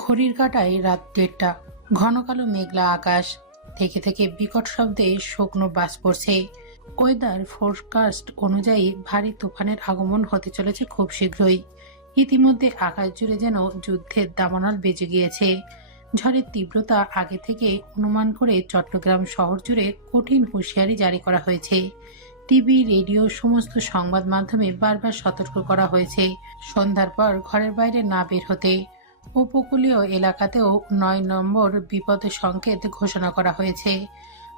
ঘড়ির কাঁটায় রাত 1:30। ঘন কালো মেঘলা আকাশ, থেকে থেকে বিকট শব্দে শুকনো বাস পড়ছে। ওয়েদার ফোরকাস্ট অনুযায়ী ভারী তুফানের আগমন হতে চলেছে খুব শীঘ্রই। ইতিমধ্যে আকাশ জুড়ে যেন যুদ্ধের দাবানল বেজে গিয়েছে। ঝড়ের তীব্রতা আগে থেকে অনুমান করে চট্টগ্রাম শহর জুড়ে কঠিন হুঁশিয়ারি জারি করা হয়েছে। টিভি, রেডিও, সমস্ত সংবাদ মাধ্যমে বারবার সতর্ক করা হয়েছে সন্ধ্যার পর ঘরের বাইরে না বের হতে। উপকূলীয় এলাকাতেও 9 নম্বর বিপদ সংকেত ঘোষণা করা হয়েছে।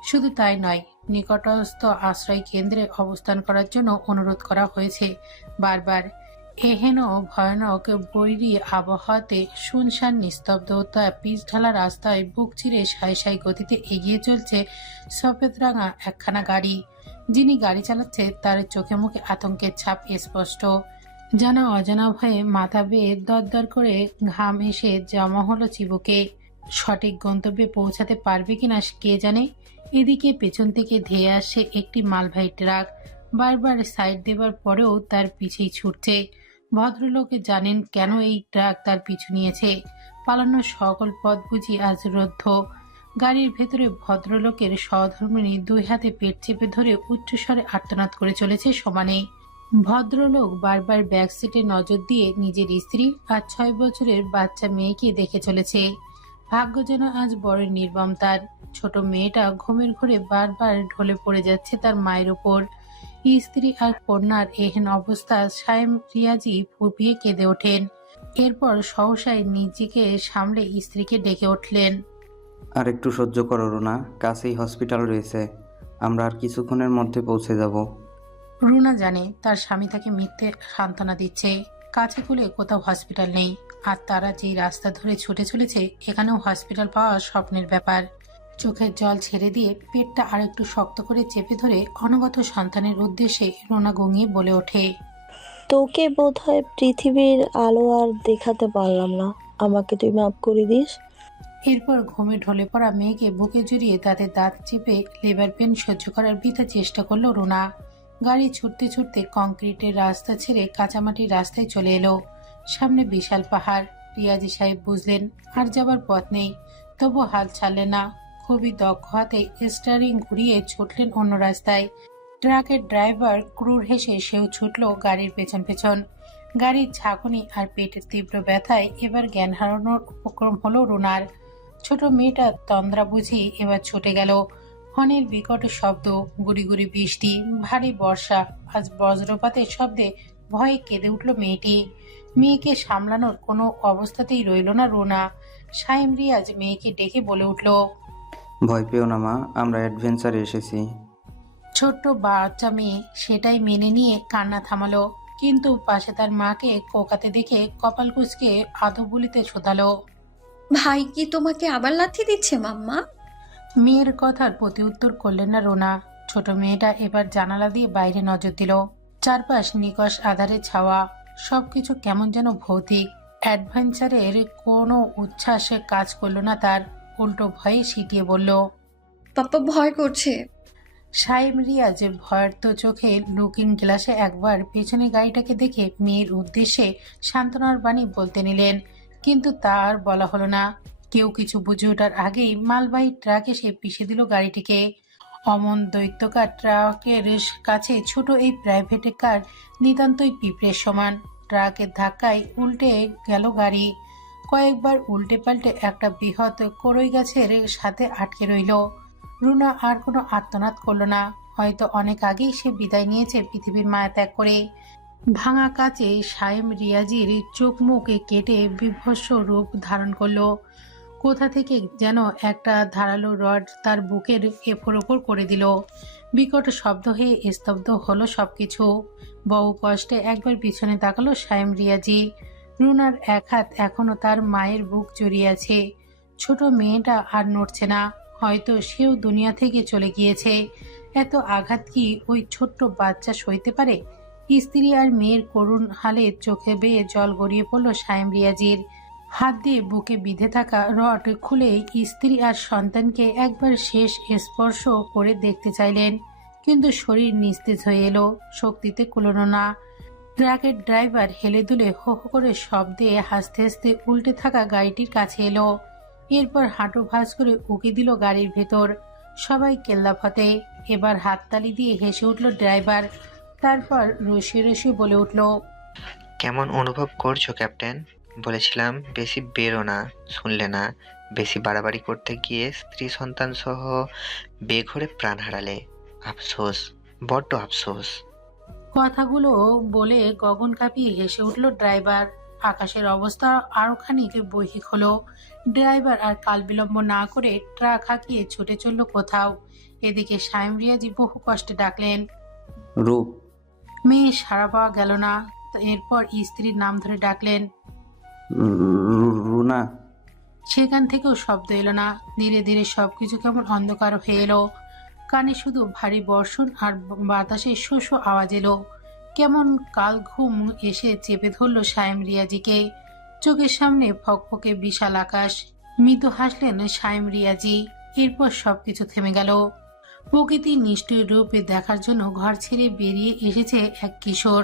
শুধু তাই নয়, নিকটস্থ আশ্রয় কেন্দ্রে অবস্থান করার জন্য অনুরোধ করা হয়েছে বারবার। এহেন ভয়ানক বৈরী আবহাওয়াতে শুনশান নিস্তব্ধতা, পিচ ঢালা রাস্তায় বুক চিরে সাই সাই গতিতে এগিয়ে চলছে সফেদরাঙা একখানা গাড়ি। যিনি গাড়ি চালাচ্ছে তার চোখে মুখে আতঙ্কের ছাপ স্পষ্ট। জানা অজানা ভয়ে মাথা বেয়ে দরদর করে ঘাম এসে জমা হলো চিবুকে। সঠিক গন্তব্যে পৌঁছাতে পারবে কিনা কে জানে। এদিকে পেছন থেকে ধেয়ে আসছে একটি মালবাহী ট্রাক। বারবার সাইড দেবার পরেও তার পিছেই ছুটছে। ভদ্রলোক জানেন কেন এই ট্রাক তার পিছু নিয়েছে। পালানোর সকল পথ বুঝি আজ রুদ্ধ। গাড়ির ভেতরে ভদ্রলোকের সহধর্মিণী দুই হাতে পেট চেপে ধরে উচ্চস্বরে আর্তনাদ করে চলেছে সমানে। ভদ্রলোক বারবার ব্যাক সিটে নজর দিয়ে নিজের স্ত্রী আর 6 বছরের বাচ্চা মেয়েকে দেখে চলেছে। ভাগ্য যেন আজ বড় নির্মম তার। ছোট মেয়েটা ঘুমের ঘোরে বারবার ঢলে পড়ে যাচ্ছে তার মায়ের ওপর। স্ত্রী আর কন্যার এহেন অবস্থা সায়েম রিয়াজি ফুপিয়ে কেঁদে ওঠেন। এরপর সহসায় নিজেকে সামলে স্ত্রীকে ডেকে উঠলেন। আর একটু সহ্য করো রুনা, কাছেই হসপিটাল রয়েছে, আমরা আর কিছুক্ষণের মধ্যে পৌঁছে যাব। রুনা জানে তার স্বামী তাকে মিথ্যে সান্ত্বনা দিচ্ছে। কাছে কুলে কোথাও হসপিটাল নেই, আর তারা যেই রাস্তা ধরে ছুটে চলেছে এখানেও হসপিটাল পাওয়া স্বপ্নের ব্যাপার। চোখের জল ছেড়ে দিয়ে পেটটা আর একটু শক্ত করে চেপে ধরে অনগত সন্তানের উদ্দেশ্যে রুনা গঙিয়ে বলে ওঠে, তোকে বোধহয় পৃথিবীর আলো আর দেখাতে পারলাম না, আমাকে তুই মাফ করে দিস। এরপর ঘুমে ঢলে পড়া মেয়েকে বুকে জড়িয়ে তাতে দাঁত চেপে লেবার পেন সহ্য করার বৃথা চেষ্টা করলো রুনা। গাড়ি ছুটতে ছুটতে কংক্রিটের রাস্তা ছেড়ে কাঁচামাটির রাস্তায় চলে এলো। সামনে বিশাল পাহাড়। পিয়াজি সাহেব বুঝলেন আর যাবার পথ নেই, তবু হাল ছাড়লেন না। খুবই দক্ষ হাতে স্টিয়ারিং ঘুরিয়ে ছুটলেন অন্য রাস্তায়। ট্রাকের ড্রাইভার ক্রুর হেসে সেও ছুটল গাড়ির পেছন পেছন। গাড়ির ঝাঁকুনি আর পেটের তীব্র ব্যথায় এবার জ্ঞান হারানোর উপক্রম হলো রুনার। ছোট মেয়েটা তন্দ্রা বুঝি এবার ছুটে গেল। হর্নের বিকট শব্দ, গুড়ি গুড়ি বৃষ্টি, ভারী বর্ষা, আজ বজ্রপাতের শব্দে ভয়ে কেঁদে উঠল মেয়েটি। মেয়েকে সামলানোর কোনো অবস্থাতেই রইল না রুনা। সায়েম রিয়াজ মেয়েকে ডেকে বলে উঠল, ভয় পেও না মা, আমরা অ্যাডভেঞ্চারে এসেছি। ছোট্ট বাচ্চা মেয়ে সেটাই মেনে নিয়ে কান্না থামালো, কিন্তু পাশে তার মাকে কোকাতে দেখে কপাল কুঁচকে আধো বুলিতে শোধালো। ভাই কি তোমাকে আবার লাথি দিচ্ছে মাম্মা? মেয়ের কথার প্রতি উত্তর করলেন না রোনা। ছোট মেয়েটা এবার জানালা দিয়ে বাইরে নজর দিল। চারপাশ নিকষ আধারে ছাওয়া, সবকিছু কেমন যেন ভৌতিক। অ্যাডভেঞ্চারের কোনো উচ্ছ্বাসে কাজ করলো না তার, উল্টো ভয়ে সিটিয়ে বলল। পাপ্পা ভয় করছে। সায়েম রিয়াজ ভয়ার্ত চোখে লুকিং গ্লাসে একবার পেছনে গাড়িটাকে দেখে মেয়ের উদ্দেশ্যে সান্ত্বনার বাণী বলতে নিলেন, কিন্তু তা আর বলা হলো না। কেউ কিছু বুঝে ওঠার আগেই মালবাহী ট্রাক এসে পিষে দিল গাড়িটিকে। অমন দৈত্যকার ট্রাকের কাছে ছোট এই প্রাইভেট কার নিতান্তই পিঁপড়ের সমান। ট্রাকের ধাক্কায় উল্টে গেল গাড়ি। কয়েকবার উল্টে পাল্টে একটা বৃহৎ কড়ই গাছের সাথে আটকে রইল। রুনা আর কোনো আর্তনাদ করলো না। হয়তো অনেক আগেই সে বিদায় নিয়েছে পৃথিবীর মায়া ত্যাগ করে। ভাঙা কাচে সায়েম রিয়াজির চোখ মুখে কেটে বিভৎস রূপ ধারণ করলো। কোথা থেকে যেন একটা ধারালো রড তার বুকের এফোর ওপর করে দিল। বিকট শব্দ হয়ে স্তব্ধ হলো সবকিছু। বহু কষ্টে একবার পিছনে তাকালো সায়েম রিয়াজি। রুনার এক হাত এখনো তার মায়ের বুক জড়িয়ে আছে। ছোট মেয়েটা আর নড়ছে না, হয়তো সেও দুনিয়া থেকে চলে গিয়েছে। এত আঘাত কি ওই ছোট্ট বাচ্চা সইতে পারে? স্ত্রী আর মেয়ের করুণ হালে চোখে বেয়ে জল গড়িয়ে পড়ল সায়েম রিয়াজির। হাত দিয়ে বুকে বিঁধে থাকা রড খুলে স্ত্রী আর সন্তানকে একবার শেষ স্পর্শ করে দেখতে চাইলেন, কিন্তু শরীর নিস্তেজ হয়ে এলো, শক্তিতে কুলোনো না। ট্রাকের ড্রাইভার হেলে দুলে হো হো করে শব্দে হাসতে হাসতে উল্টে থাকা গাড়িটির কাছে এলো। এরপর হাঁটু ভাঁজ করে উকি দিল গাড়ির ভেতর। সবাই কেল্লাফতে। এবার হাততালি দিয়ে হেসে উঠল ড্রাইভার। তারপর রসিয়ে রসিয়ে বলে উঠল, কেমন অনুভব করছো ক্যাপ্টেন? বলেছিলাম বেশি বেরো না, শুনলে না। বেশি বাড়াবাড়ি করতে গিয়ে স্ত্রী সন্তান সহ বেঘরে প্রাণ হারালে। আফসোস, বড্ড আফসোস। কথাগুলো বলে গগন কাঁপিয়ে হেসে উঠল ড্রাইভার। আকাশের অবস্থা আরো খানিক বৈহিক হলো। ড্রাইভার আর কাল বিলম্ব না করে ট্রাক হাঁকিয়ে ছুটে চলল কোথাও। এদিকে সায়েম রিয়াজি বহু কষ্টে ডাকলেন। রূপ। মেয়ে সাড়া পাওয়া গেল না। এরপর স্ত্রীর নাম ধরে ডাকলেন। রুনা। সেখান থেকেও শব্দ এলো না। ধীরে ধীরে সবকিছু কেমন অন্ধকার হয়ে এলো। কানে শুধু ভারী বর্ষণ আর বাতাসে শো শো আওয়াজ এলো। কেমন কাল ঘুম এসে চেপে ধরল সায়েম রিয়াজিকে। চোখের সামনে ফকফকে বিশাল আকাশ। মৃদু হাসলেন সায়েম রিয়াজি। এরপর সবকিছু থেমে গেল। প্রকৃতির নিষ্ঠুর রূপে দেখার জন্য ঘর ছেড়ে বেরিয়ে এসেছে এক কিশোর।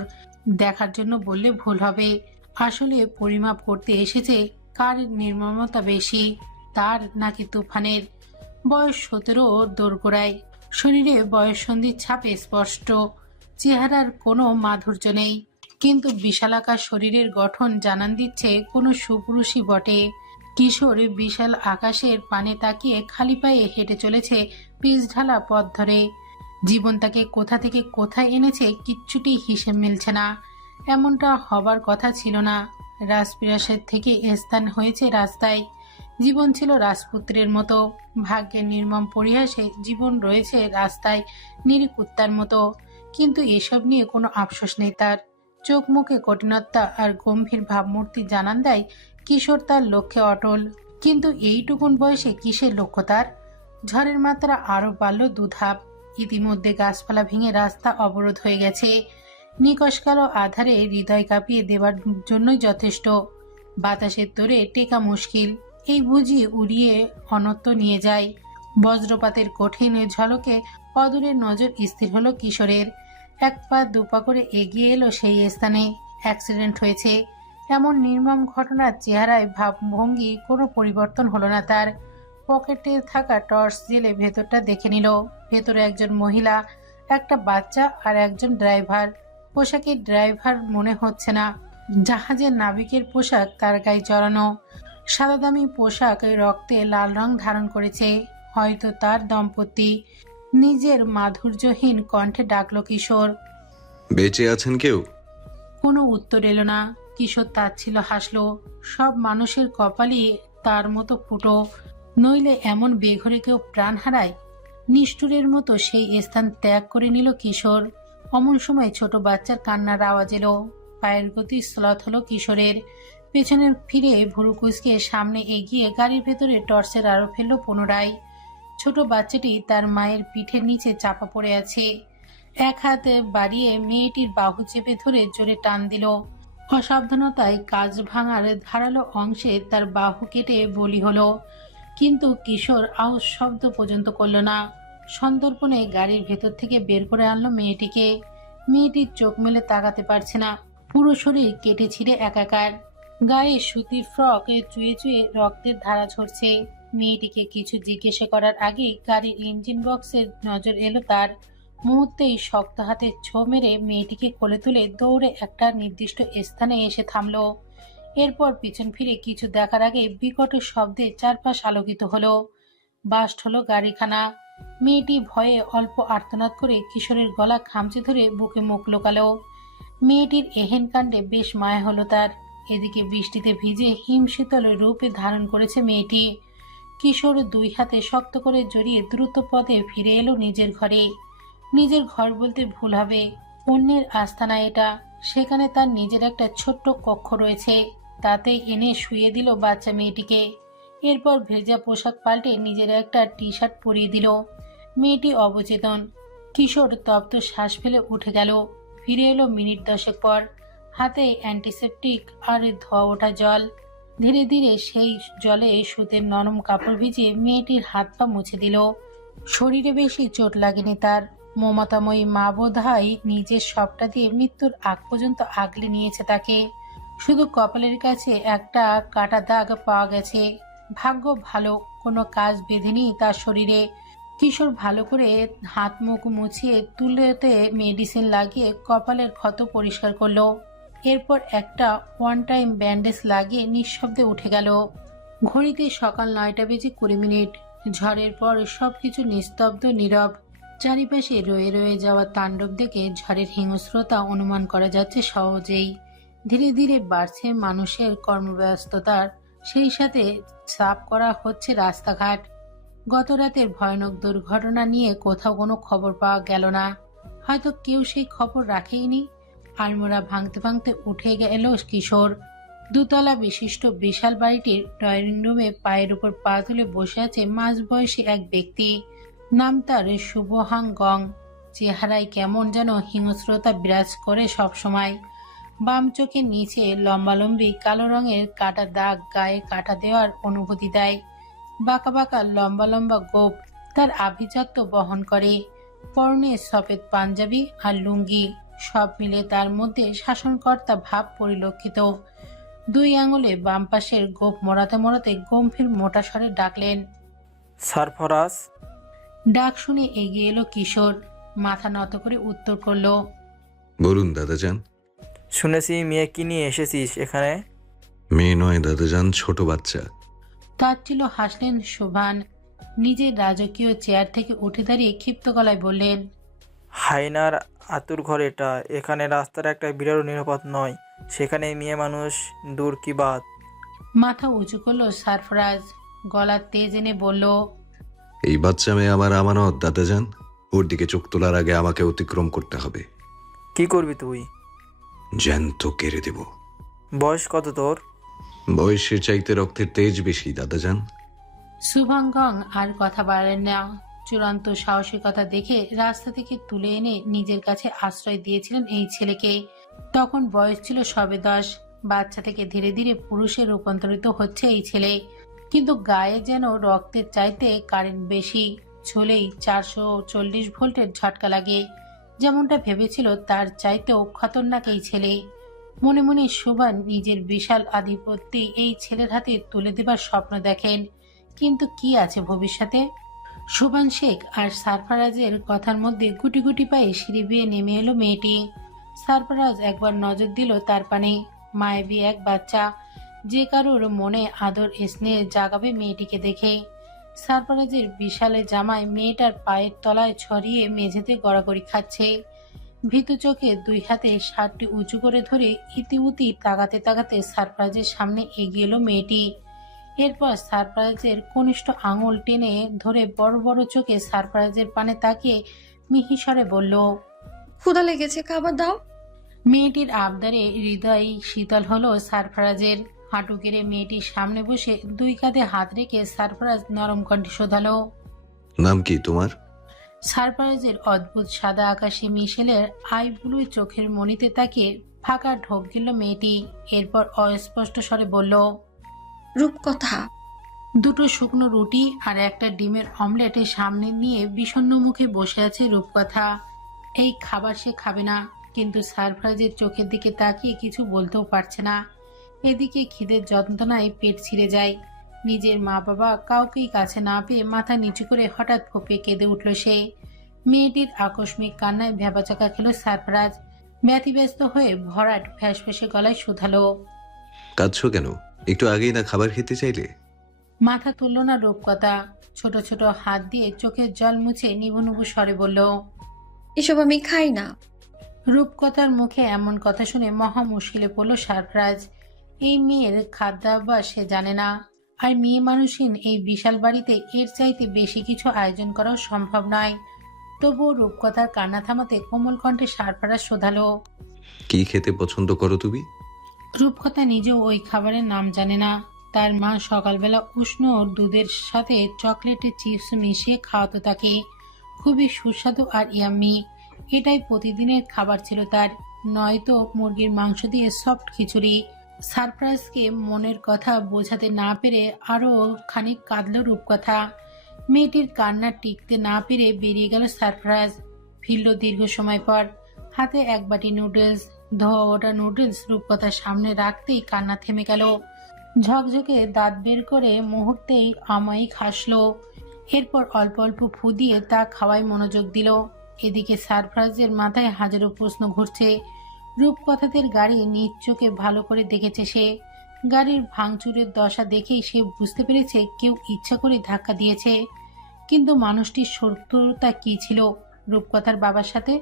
দেখার জন্য বললে ভুল হবে। আসলে পরিমাপ করতে এসেছে কার নির্মমতা বেশি, তার নাকি তুফানের। বয়স 17 দোরগোড়ায়। শরীরে বয়ঃসন্ধির ছাপে স্পষ্ট। চেহারার কোনো মাধুর্য নেই, কিন্তু বিশালাকার শরীরের গঠন জানান দিচ্ছে কোনো সুপুরুষই বটে। কিশোর বিশাল আকাশের পানে তাকিয়ে খালি পায়ে হেঁটে চলেছে পিচ ঢালা পথ ধরে। জীবন তাকে কোথা থেকে কোথায় এনেছে কিচ্ছুটি হিসেব মিলছে না। এমনটা হবার কথা ছিল না। রাজপ্রাসাদ থেকে স্থান হয়েছে রাস্তায়। জীবন ছিল রাজপুত্রের মতো। ভাগ্যের নির্মম পরিহাসে জীবন রয়েছে রাস্তায় নিরিকুত্তার মতো। কিন্তু এসব নিয়ে কোনো আফসোস নেই তার। চোখ মুখে কঠিনতা আর গম্ভীর ভাবমূর্তি জানান দেয় কিশোর তার লক্ষ্যে অটল। কিন্তু এইটুকুন বয়সে কিসের লক্ষ্য তার? ঝড়ের মাত্রা আরো বাড়ল দুধাপ। ইতিমধ্যে গাছপালা ভেঙে রাস্তা অবরোধ হয়ে গেছে। নিকষ কালো আধারে হৃদয় কাঁপিয়ে দেবার জন্যই যথেষ্ট। বাতাসের তোরে টেকা মুশকিল। এই বুঝি উড়িয়ে অনত্য নিয়ে যায়। বজ্রপাতের কঠিন ঝলকে অদূরের নজর স্থির হলো কিশোরের। এক পা দুপা করে এগিয়ে এলো সেই স্থানে। অ্যাক্সিডেন্ট হয়েছে। এমন নির্মম ঘটনার চেহারায় ভাবভঙ্গি কোনো পরিবর্তন হলো না তার। পকেটে থাকা টর্চ জেলে ভেতরটা দেখে নিল। ভেতরে একজন মহিলা, একটা বাচ্চা আর একজন ড্রাইভার। পোশাকের ড্রাইভার মনে হচ্ছে না। জাহাজের নাবিকের পোশাক তার গায়ে জড়ানো। সাদা দামি পোশাক রক্তে লাল রং ধারণ করেছে। হয়তো তার দম্পতি। নিজের মাধুর্যহীন কণ্ঠে ডাকল কিশোর। বেঁচে আছেন কেউ? কোনো উত্তর এলো না। কিশোর তাচ্ছিল হাসলো। সব মানুষের কপালই তার মতো ফুটো, নইলে এমন বেঘরে কেউ প্রাণ হারায়? নিষ্ঠুরের মতো সেই স্থান ত্যাগ করে নিল কিশোর। অমন সময় ছোট বাচ্চার কান্নার আওয়াজ এলো। পায়ের গতি শ্লথ হলো কিশোরের। পেছনে ফিরে ভুরু কুঁচকে সামনে এগিয়ে গাড়ির ভেতরে টর্চের আলো ফেলল পুনরায়। ছোট বাচ্চাটি তার মায়ের পিঠের নিচে চাপা পড়ে আছে। এক হাতে বাড়িয়ে মেয়েটির বাহু চেপে ধরে জোরে টান দিল। অসাবধানতায় কাঁচ ভাঙার ধারালো অংশে তার বাহু কেটে বলি হলো। কিন্তু কিশোর আউশ শব্দ পর্যন্ত করল না। সন্তর্পণে গাড়ির ভেতর থেকে বের করে আনলো মেয়েটিকে। মেয়েটির চোখ মেলে তাকাতে পারছে না। পুরো শরীর কেটে ছিঁড়ে একাকার। গায়ে সুতির ফ্রক চুয়ে চুয়ে রক্তের ধারা ঝরছে। মেয়েটিকে কিছু জিজ্ঞাসা করার আগে গাড়ির ইঞ্জিন বক্সের নজর এলো তার। মুহূর্তেই শক্ত হাতে ছো মেরে মেয়েটিকে কোলে তুলে দৌড়ে একটা নির্দিষ্ট স্থানে এসে থামলো। এরপর পিছন ফিরে কিছু দেখার আগে বিকট শব্দে চারপাশ আলোকিত হলো। বাস্ট হলো গাড়িখানা। মেয়েটি ভয়ে অল্প আর্তনাদ করে কিশোরের গলা খামচে ধরে বুকে মুখ লোকালো। মেয়েটির এহেন কাণ্ডে বেশ মায়া হলো তার। এদিকে বৃষ্টিতে ভিজে হিমশীতল রূপে ধারণ করেছে মেয়েটি। কিশোর দুই হাতে শক্ত করে জড়িয়ে দ্রুত পদে ফিরে এলো নিজের ঘরে। নিজের ঘর বলতে ভুল হবে, অন্যের আস্তানা এটা। সেখানে তার নিজের একটা ছোট্ট কক্ষ রয়েছে। তাতে এনে শুয়ে দিল বাচ্চা মেয়েটিকে। এরপর ভেজা পোশাক পাল্টে নিজের একটা টি শার্ট পরিয়ে দিল। মেয়েটি অবচেতন। কিশোর তপ্ত শ্বাস ফেলে উঠে গেল। ফিরে এলো মিনিট 10 পর। হাতে অ্যান্টিসেপটিক আর ধোয়া ওঠা জল। ধীরে ধীরে সেই জলে সুতের নরম কাপড় ভিজিয়ে মেয়েটির হাত পা মুছে দিল। শরীরে বেশি চোট লাগেনি তার। মমতাময়ী মা বোধহয় নিজের সবটা দিয়ে মৃত্যুর আগ পর্যন্ত আগলে নিয়েছে তাকে। শুধু কপালের কাছে একটা কাটা দাগ পাওয়া গেছে। ভাগ্য ভালো, কোনো কাজ বেঁধেনি তার শরীরে। কিশোর ভালো করে হাত মুখ মুছিয়ে তুলেতে মেডিসিন লাগিয়ে কপালের ক্ষত পরিষ্কার করলো। এরপর একটা ওয়ান টাইম ব্যান্ডেজ লাগিয়ে নিঃশব্দে উঠে গেল। ঘড়িতে সকাল 9:20। ঝড়ের পর সবকিছু নিস্তব্ধ, নীরব। চারিপাশে রয়ে রয়ে যাওয়া তাণ্ডব দেখে ঝড়ের হিংস্রতা অনুমান করা যাচ্ছে সহজেই। ধীরে ধীরে বাড়ছে মানুষের কর্মব্যস্ততার, সেই সাথে সাফ করা হচ্ছে রাস্তাঘাট। গত রাতের ভয়ানক দুর্ঘটনা নিয়ে কোথাও কোনো খবর পাওয়া গেল না। হয়তো কেউ সেই খবর রাখেইনি। আলমোড়া ভাঙতে ভাঙতে উঠে গেল কিশোর। দুতলা বিশিষ্ট বিশাল বাড়িটির ড্রয়িং রুমে পায়ের উপর পা তুলে বসে আছে মাঝবয়সী এক ব্যক্তি। নাম তার শুভহাং গং। চেহারায় কেমন যেন হিংস্রতা বিরাজ করে সবসময়। বাম চোখের নিচে লম্বালম্বি কালো রঙের কাটা দাগ গায়ে কাটা দেওয়ার অনুভূতি দেয়। বাঁকা বাঁকা লম্বা লম্বা গোঁফ তার আভিজাত্য বহন করে। পরনে সফেদ পাঞ্জাবি আর লুঙ্গি, সব মিলে তার মধ্যে শাসনকর্তা ভাব পরিলক্ষিত। 2 আঙুলে বাম পাশের গোঁফ মোড়াতে মোড়াতে গম্ভীর মোটা স্বরে ডাকলেন। সারফরাজ। ডাক শুনে এগিয়ে এলো কিশোর। মাথা নত করে উত্তর করলো, বলুন দাদাজান। শুনেছি মেয়ে কি নিয়ে এসেছিস এখানে? মেয়ে নয় দাদাজান, ছোট বাচ্চা। তাচ্ছিল্য হাসলেন শোভান। নিজের রাজকীয় চেয়ার থেকে উঠে দাঁড়িয়ে ক্ষিপ্ত গলায় বললেন, হায়নার আতুর ঘর এটা। এখানে রাস্তার একটা বিড়ালও নিরাপদ নয়, সেখানে মেয়ে মানুষ দূর কি বাত। মাথা উঁচু করলো সারফরাজ। গলার তেজ এনে বলল, এই বাচ্চা মেয়ে আমার আমানত দাদাজান। ওর দিকে চোখ তোলার আগে আমাকে অতিক্রম করতে হবে। কি করবি তুই? জ্যান্ত কেড়ে দেব। বয়স কত তোর? বয়সের চাইতে রক্তের তেজ বেশি দাদাজান। শুভাঙ্গং আর কথা বাড়েন না। চূড়ান্ত সাহসিকতা দেখে রাস্তা থেকে তুলে এনে নিজের কাছে আশ্রয় দিয়েছিলেন এই ছেলেকে। তখন বয়স ছিল সবে 10। বাচ্চা থেকে ধীরে ধীরে পুরুষে রূপান্তরিত হচ্ছে এই ছেলে। কিন্তু গায়ে যেন রক্তের চাইতে কারেন্ট বেশি। ছুলেই 440 ভোল্টের ঝটকা লাগে। যেমনটা ভেবেছিল তার চাইতেও খতরনাক এই ছেলে। মনে মনে সুভান নিজের বিশাল আধিপত্য এই ছেলের হাতে তুলে দেবার স্বপ্ন দেখেন। কিন্তু কি আছে ভবিষ্যতে? সুভান শেখ আর সারফারাজের কথার মধ্যে গুটি গুটি পায়ে সিঁড়ি বেয়ে নেমে এলো মেয়েটি। সারফারাজ একবার নজর দিল তার পানে। মায়াবী এক বাচ্চা, যে কারোর মনে আদর স্নেহ জাগাবে মেয়েটিকে দেখে। সারফারাজের বিশালে জামায় মেয়েটার পায়ের তলায় ছড়িয়ে মেঝেতে গড়াগড়ি খাচ্ছে। ভীতু চোখে 2 হাতে শার্টটি উঁচু করে ধরে ইতিউতি তাকাতে তাকাতে সারফারাজের সামনে এগিয়ে এলো মেয়েটি। এরপর সারফারাজের কনিষ্ঠ আঙুল টেনে ধরে বড় বড় চোখে সারফারাজের পানে তাকিয়ে মিহিস্বরে বলল, ক্ষুধা লেগেছে, খাবার দাও। মেয়েটির আবদারে হৃদয় শীতল হলো সারফারাজের। হাঁটু গেড়ে মেয়েটির সামনে বসে 2 কাঁধে হাত রেখে সারফারাজ নরম কণ্ঠে শোধালো। নাম কি তোমার? সারফারাজের অদ্ভুত সাদা আকাশি মিশেলের আই ব্লু চোখের মনিতে তাকিয়ে ফাঁকা ঢোক গেল মেয়েটি। এরপর অস্পষ্ট স্বরে বলল, রূপকথা। 2টো শুকনো রুটি আর একটা ডিমের অমলেটের সামনে নিয়ে বিষণ্ণ মুখে বসে আছে রূপকথা। এই খাবার সে খাবে না, কিন্তু সারফারাজের চোখের দিকে তাকিয়ে কিছু বলতেও পারছে না। এদিকে খিদের যন্ত্রণায় পেট ছিঁড়ে যায়। নিজের মা বাবা কাউকেই কাছে না পেয়ে মাথা নিচু করে হঠাৎ ফোঁপিয়ে কেঁদে উঠল সে। মেয়েটির আকস্মিক কান্নায় ভ্যাবাচাকা খেল সারফারাজ। ব্যতিব্যস্ত হয়ে ভরাট ফ্যাসফ্যাসে গলায় শুধালো, কাঁদছো কেন? একটু আগেই না খাবার খেতে চাইলে? মাথা তুলল না রূপকথা। ছোট ছোট হাত দিয়ে চোখের জল মুছে নিভু নিভু স্বরে বলল, এসব আমি খাই না। রূপকথার মুখে এমন কথা শুনে মহা মুশকিলে পড়ল সারফারাজ। এই মেয়ের খাদ্যাভ্যাস সে জানে না। আর মেয়ে মানুষহীন এই বিশাল বাড়িতে এর চাইতে বেশি কিছু আয়োজন করাও সম্ভব নয়। তবুও রূপকথার কান্না থামাতে কোমল কণ্ঠে সারফারাজ শোধালো, কি খেতে পছন্দ করো তুমি? রূপকথা নিজেও ওই খাবারের নাম জানে না। তার মা সকালবেলা উষ্ণ দুধের সাথে চকলেটের চিপস মিশিয়ে খাওয়াতো তাকে। খুবই সুস্বাদু আর ইয়াম্মি। এটাই প্রতিদিনের খাবার ছিল তার, নয়তো মুরগির মাংস দিয়ে সফট খিচুড়ি। সারফারাজকে মনের কথা বোঝাতে না পেরে আরও খানিক কাঁদল রূপকথা। মেয়েটির কান্না টিকতে না পেরে বেরিয়ে গেল সারফারাজ। ফিরল দীর্ঘ সময় পর। হাতে এক বাটি নুডলস। ধোয়া ওটা নুডলস রূপকথার সামনে রাখতেই কান্না থেমে গেল। ঝকঝকে দাঁত বের করে মুহূর্তেই আমায়িক হাসলো। এরপর অল্প অল্প ফু দিয়ে তা খাওয়ায় মনোযোগ দিল। এদিকে সারফরাজের মাথায় হাজারো প্রশ্ন ঘুরছে। রূপকথাদের গাড়ি নিজ চোখে ভালো করে দেখেছে সে। গাড়ির ভাঙচুরের দশা দেখেই সে বুঝতে পেরেছে কেউ ইচ্ছা করে ধাক্কা দিয়েছে। কিন্তু মানুষটির শত্রুতা কি ছিল রূপকথার বাবার সাথে?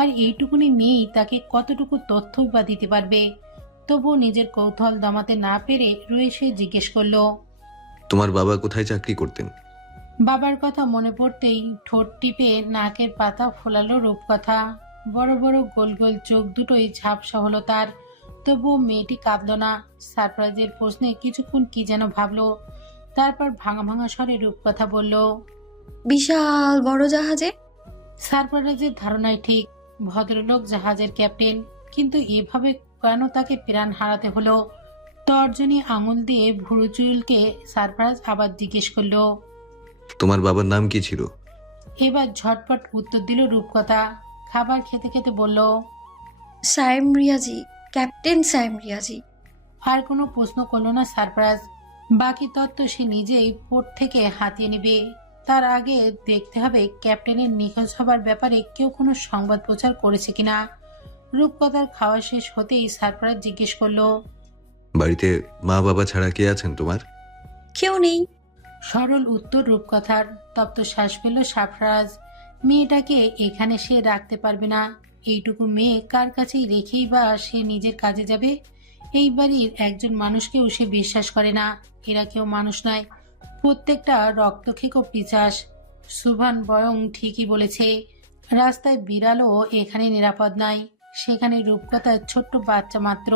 আর এইটুকুনি মেয়েই তাকে কতটুকু তথ্যই বা দিতে পারবে? তবুও নিজের কৌতূহল দমাতে না পেরে রয়েছে জিজ্ঞেস করলো। তোমার বাবা কোথায় চাকরি করতেন? বাবার কথা মনে পড়তেই ঠোঁট টিপে নাকের পাতা ফোলালো রূপকথা। বড় বড় গোল গোল চোখ দুটোই ঝাপসা হলো তার। তবুও মেয়েটি কাঁদল না। সারপ্রাইজের প্রশ্নে কিছুক্ষণ কি যেন ভাবলো। তারপর ভাঙা ভাঙা স্বরে রূপকথা বলল, বিশাল বড় জাহাজে। সারপ্রাইজের ধারণাই ঠিক, ভদ্রলোক জাহাজের ক্যাপ্টেন। কিন্তু এভাবে কেন তাকে প্রাণ হারাতে হলো? তর্জনী আঙুল দিয়ে ভুরু চুলকে সারপ্রাইজ আবার জিজ্ঞেস করলো। তোমার বাবার নাম কি ছিল? এবার ঝটপট উত্তর দিল রূপকথা। খাবার খেতে খেতে বলল, সায়েম রিয়াজি, ক্যাপ্টেন সায়েম রিয়াজি। আর কোনো প্রশ্ন করলো না সারপ্রাইজ। বাকি তত্ত্ব সে নিজেই পোর্ট থেকে হাতিয়ে নেবে। তার আগে দেখতে হবে ক্যাপ্টেনের নিখোঁজ হবার ব্যাপারে কেউ কোনো সংবাদ প্রচার করেছে কিনা। রূপকথার খাওয়া শেষ হতেই সারপ্রাইজ জিজ্ঞেস করলো, বাড়িতে মা বাবা ছাড়া কে আছেন তোমার? কেউ নেই। সরল উত্তর রূপকথার। তপ্ত শ্বাস ফেলল সারপ্রাইজ। মেয়েটাকে এখানে সে রাখতে পারবে না। এইটুকু মেয়ে কার কাছেই রেখেই বা সে নিজের কাজে যাবে? এই বাড়ির একজন মানুষকেও সে বিশ্বাস করে না। এরা কেউ মানুষ নয়, প্রত্যেকটা রক্তক্ষেকো পিশাচ। সুভান বয়ং ঠিকই বলেছে, রাস্তায় বিড়ালও এখানে নিরাপদ নাই। সেখানে রূপকথার ছোট্ট বাচ্চা মাত্র।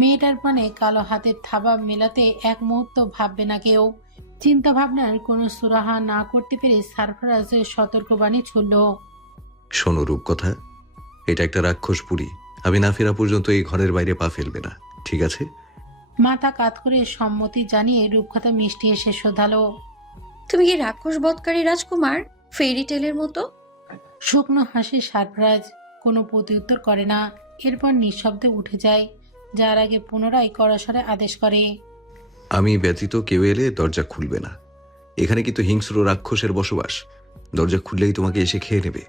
মেয়েটার পানে কালো হাতের থাবা মেলাতে এক মুহূর্ত ভাববে না কেউ। চিন্তা ভাবনার কোনো সুরাহা না করতে পেরে সারফরাজের সতর্কবাণী ছুড়ল। শোনো রূপকথা, এটা একটা রাক্ষস পুরী। আমি না ফেরা পর্যন্ত এই ঘরের বাইরে পা ফেলবে না, ঠিক আছে? মাথা কাত করে সম্মতি জানিয়ে রূপকথা মিষ্টি এসে শোধালো। তুমি কি রাক্ষস বধকারী রাজকুমার, ফেরি টেলের মতো? শুকনো হাসি সারফরাজ, কোনো প্রত্যুত্তর করে না। এরপর নিঃশব্দে উঠে যায়, যার আগে পুনরায় কড়াসরে আদেশ করে। আমি ব্যতীত কেউ এলে দরজা খুলবে না। এখানে কিন্তু হিংস্র রাক্ষসের বসবাস। দরজা খুললেই তোমাকে এসে খেয়ে নেবে।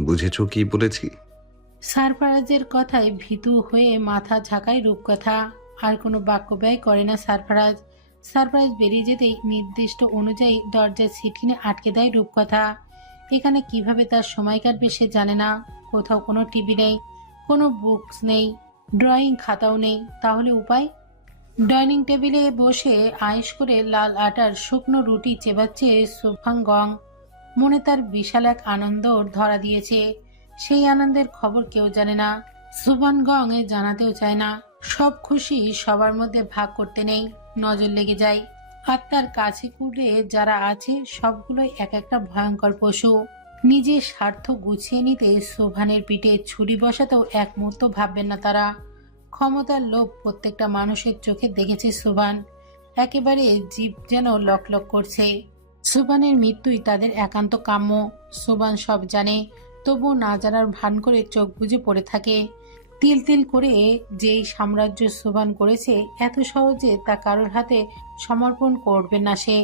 বুঝেছো কি বলেছি? সারফরাজের কথায় ভীতু হয়ে মাথা ঝাঁকায় রূপকথা। আর কোনো বাক্য ব্যয় করে না সারফরাজ। সারফরাজ বেরিয়ে যেতেই নির্দিষ্ট অনুযায়ী দরজার ছিটকিনে আটকে দেয় রূপকথা। এখানে কিভাবে তার সময় কাটবে সে জানে না। কোথাও কোনো টিভি নেই, কোনো বুকস নেই, ড্রয়িং খাতাও নেই। তাহলে উপায়? ডাইনিং টেবিলে বসে আয়েশ করে লাল আটার শুকনো রুটি চেবাচ্ছে সুভাঙ্গং। মনে তার বিশাল এক আনন্দ ধরা দিয়েছে। সেই আনন্দের খবর কেউ জানে না, সুভানগং এ জানাতেও চায় না। সব খুশি সবার মধ্যে ভাগ করতে নেই, নজর লেগে যায়। আর তার কাছে কুড়ে যারা আছে সবগুলোই এক একটা ভয়ঙ্কর পশু। নিজের স্বার্থ গুছিয়ে নিতে সোভানের পিঠে ছুরি বসাতেও এক মুহূর্ত ভাববেন না তারা। ক্ষমতার লোভ প্রত্যেকটা মানুষের চোখে দেখেছে সোভান। একেবারে জীব যেন লকলক করছে। সোভানের মৃত্যুই তাদের একান্ত কাম্য। সোভান সব জানে, তবু না জানার ভান করে চোখ বুজে পড়ে থাকে। তিল তিল করে যেই সাম্রাজ্য সোভান করেছে, এত সহজে তা কারোর হাতে সমর্পণ করবে না সে।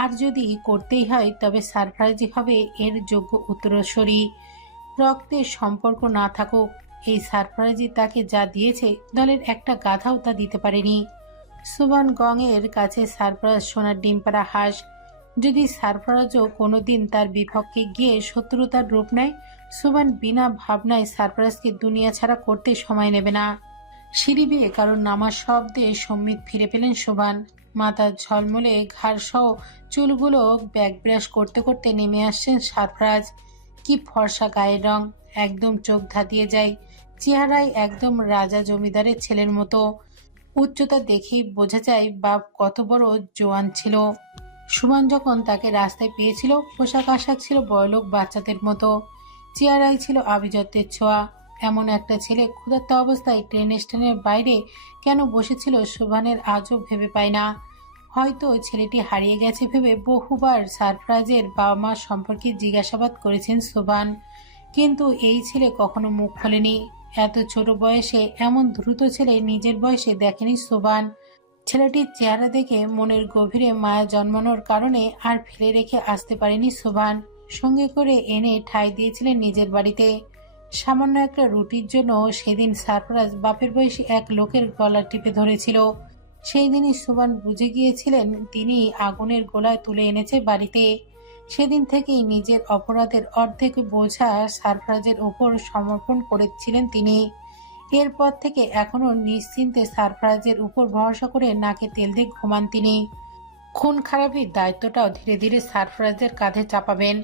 আর যদি করতেই হয় তবে সারপ্রাইজই হবে এর যোগ্য উত্তরসূরি। রক্তের সম্পর্ক না থাকুক, এই সারপ্রাইজই তাকে যা দিয়েছে দলের একটা গাধাও তা দিতে পারেনি। সুভান গং এর কাছে সারপ্রাইজ সোনার ডিম পাড়া হাঁস। যদি সারফরাজও কোনোদিন তার বিপক্ষে গিয়ে শত্রুতার রূপ নেয়, সুভান বিনা ভাবনায় সারফরাজকে দুনিয়া ছাড়া করতে সময় নেবে না। সিঁড়ি বেয়ে কারোর নামার শব্দে সম্মিত ফিরে পেলেন সুভান। মাথার ঝলমলে ঘাড় সহ চুলগুলো ব্যাক ব্রাশ করতে করতে নেমে আসছেন সারফরাজ। কি ফর্সা গায়ের রং, একদম চোখ ধাঁধিয়ে যায়। চেহারায় একদম রাজা জমিদারের ছেলের মতো। উচ্চতা দেখেই বোঝা যায় বাপ কত বড় জোয়ান ছিল। সুভান যখন তাকে রাস্তায় পেয়েছিল, পোশাক আশাক ছিল বড়লোক বাচ্চাদের মতো, চেহারায় ছিল আভিজাত্যের ছোঁয়া। এমন একটা ছেলে ক্ষুধার্ত অবস্থায় ট্রেন স্টেশনের বাইরে কেন বসেছিল সুভানের আজও ভেবে পায় না। হয়তো ছেলেটি হারিয়ে গেছে ভেবে বহুবার সারফরাজের বাবা মা সম্পর্কে জিজ্ঞাসাবাদ করেছেন সুভান, কিন্তু এই ছেলে কখনো মুখ খোলেনি। এত ছোট বয়সে এমন দ্রুত ছেলে নিজের বয়সে দেখেনি সোবান। ছেলেটির চেহারা দেখে মনের গভীরে মায়া জন্মানোর কারণে আর ফেলে রেখে আসতে পারেনি সোবান। সঙ্গে করে এনে ঠাঁই দিয়েছিলেন নিজের বাড়িতে। সামান্য একটা রুটির জন্য সেদিন সারফরাজ বাপের বয়সী এক লোকের গলা টিপে ধরেছিল। সেই দিনই সোবান বুঝে গিয়েছিলেন তিনি আগুনের গোলায় তুলে এনেছে বাড়িতে। সেদিন থেকেই নিজের অপরাধের অর্ধেক বোঝা সারফরাজের ওপর সমর্পণ করেছিলেন তিনি। এরপর থেকে এখনো নিশ্চিন্তে সারফরাজের উপর ভরসা করে নাকে তেল দিয়ে ঘুমান তিনি। খুন খারাপির দায়িত্বটাও ধীরে ধীরে সারফরাজের কাঁধে চাপাবেন।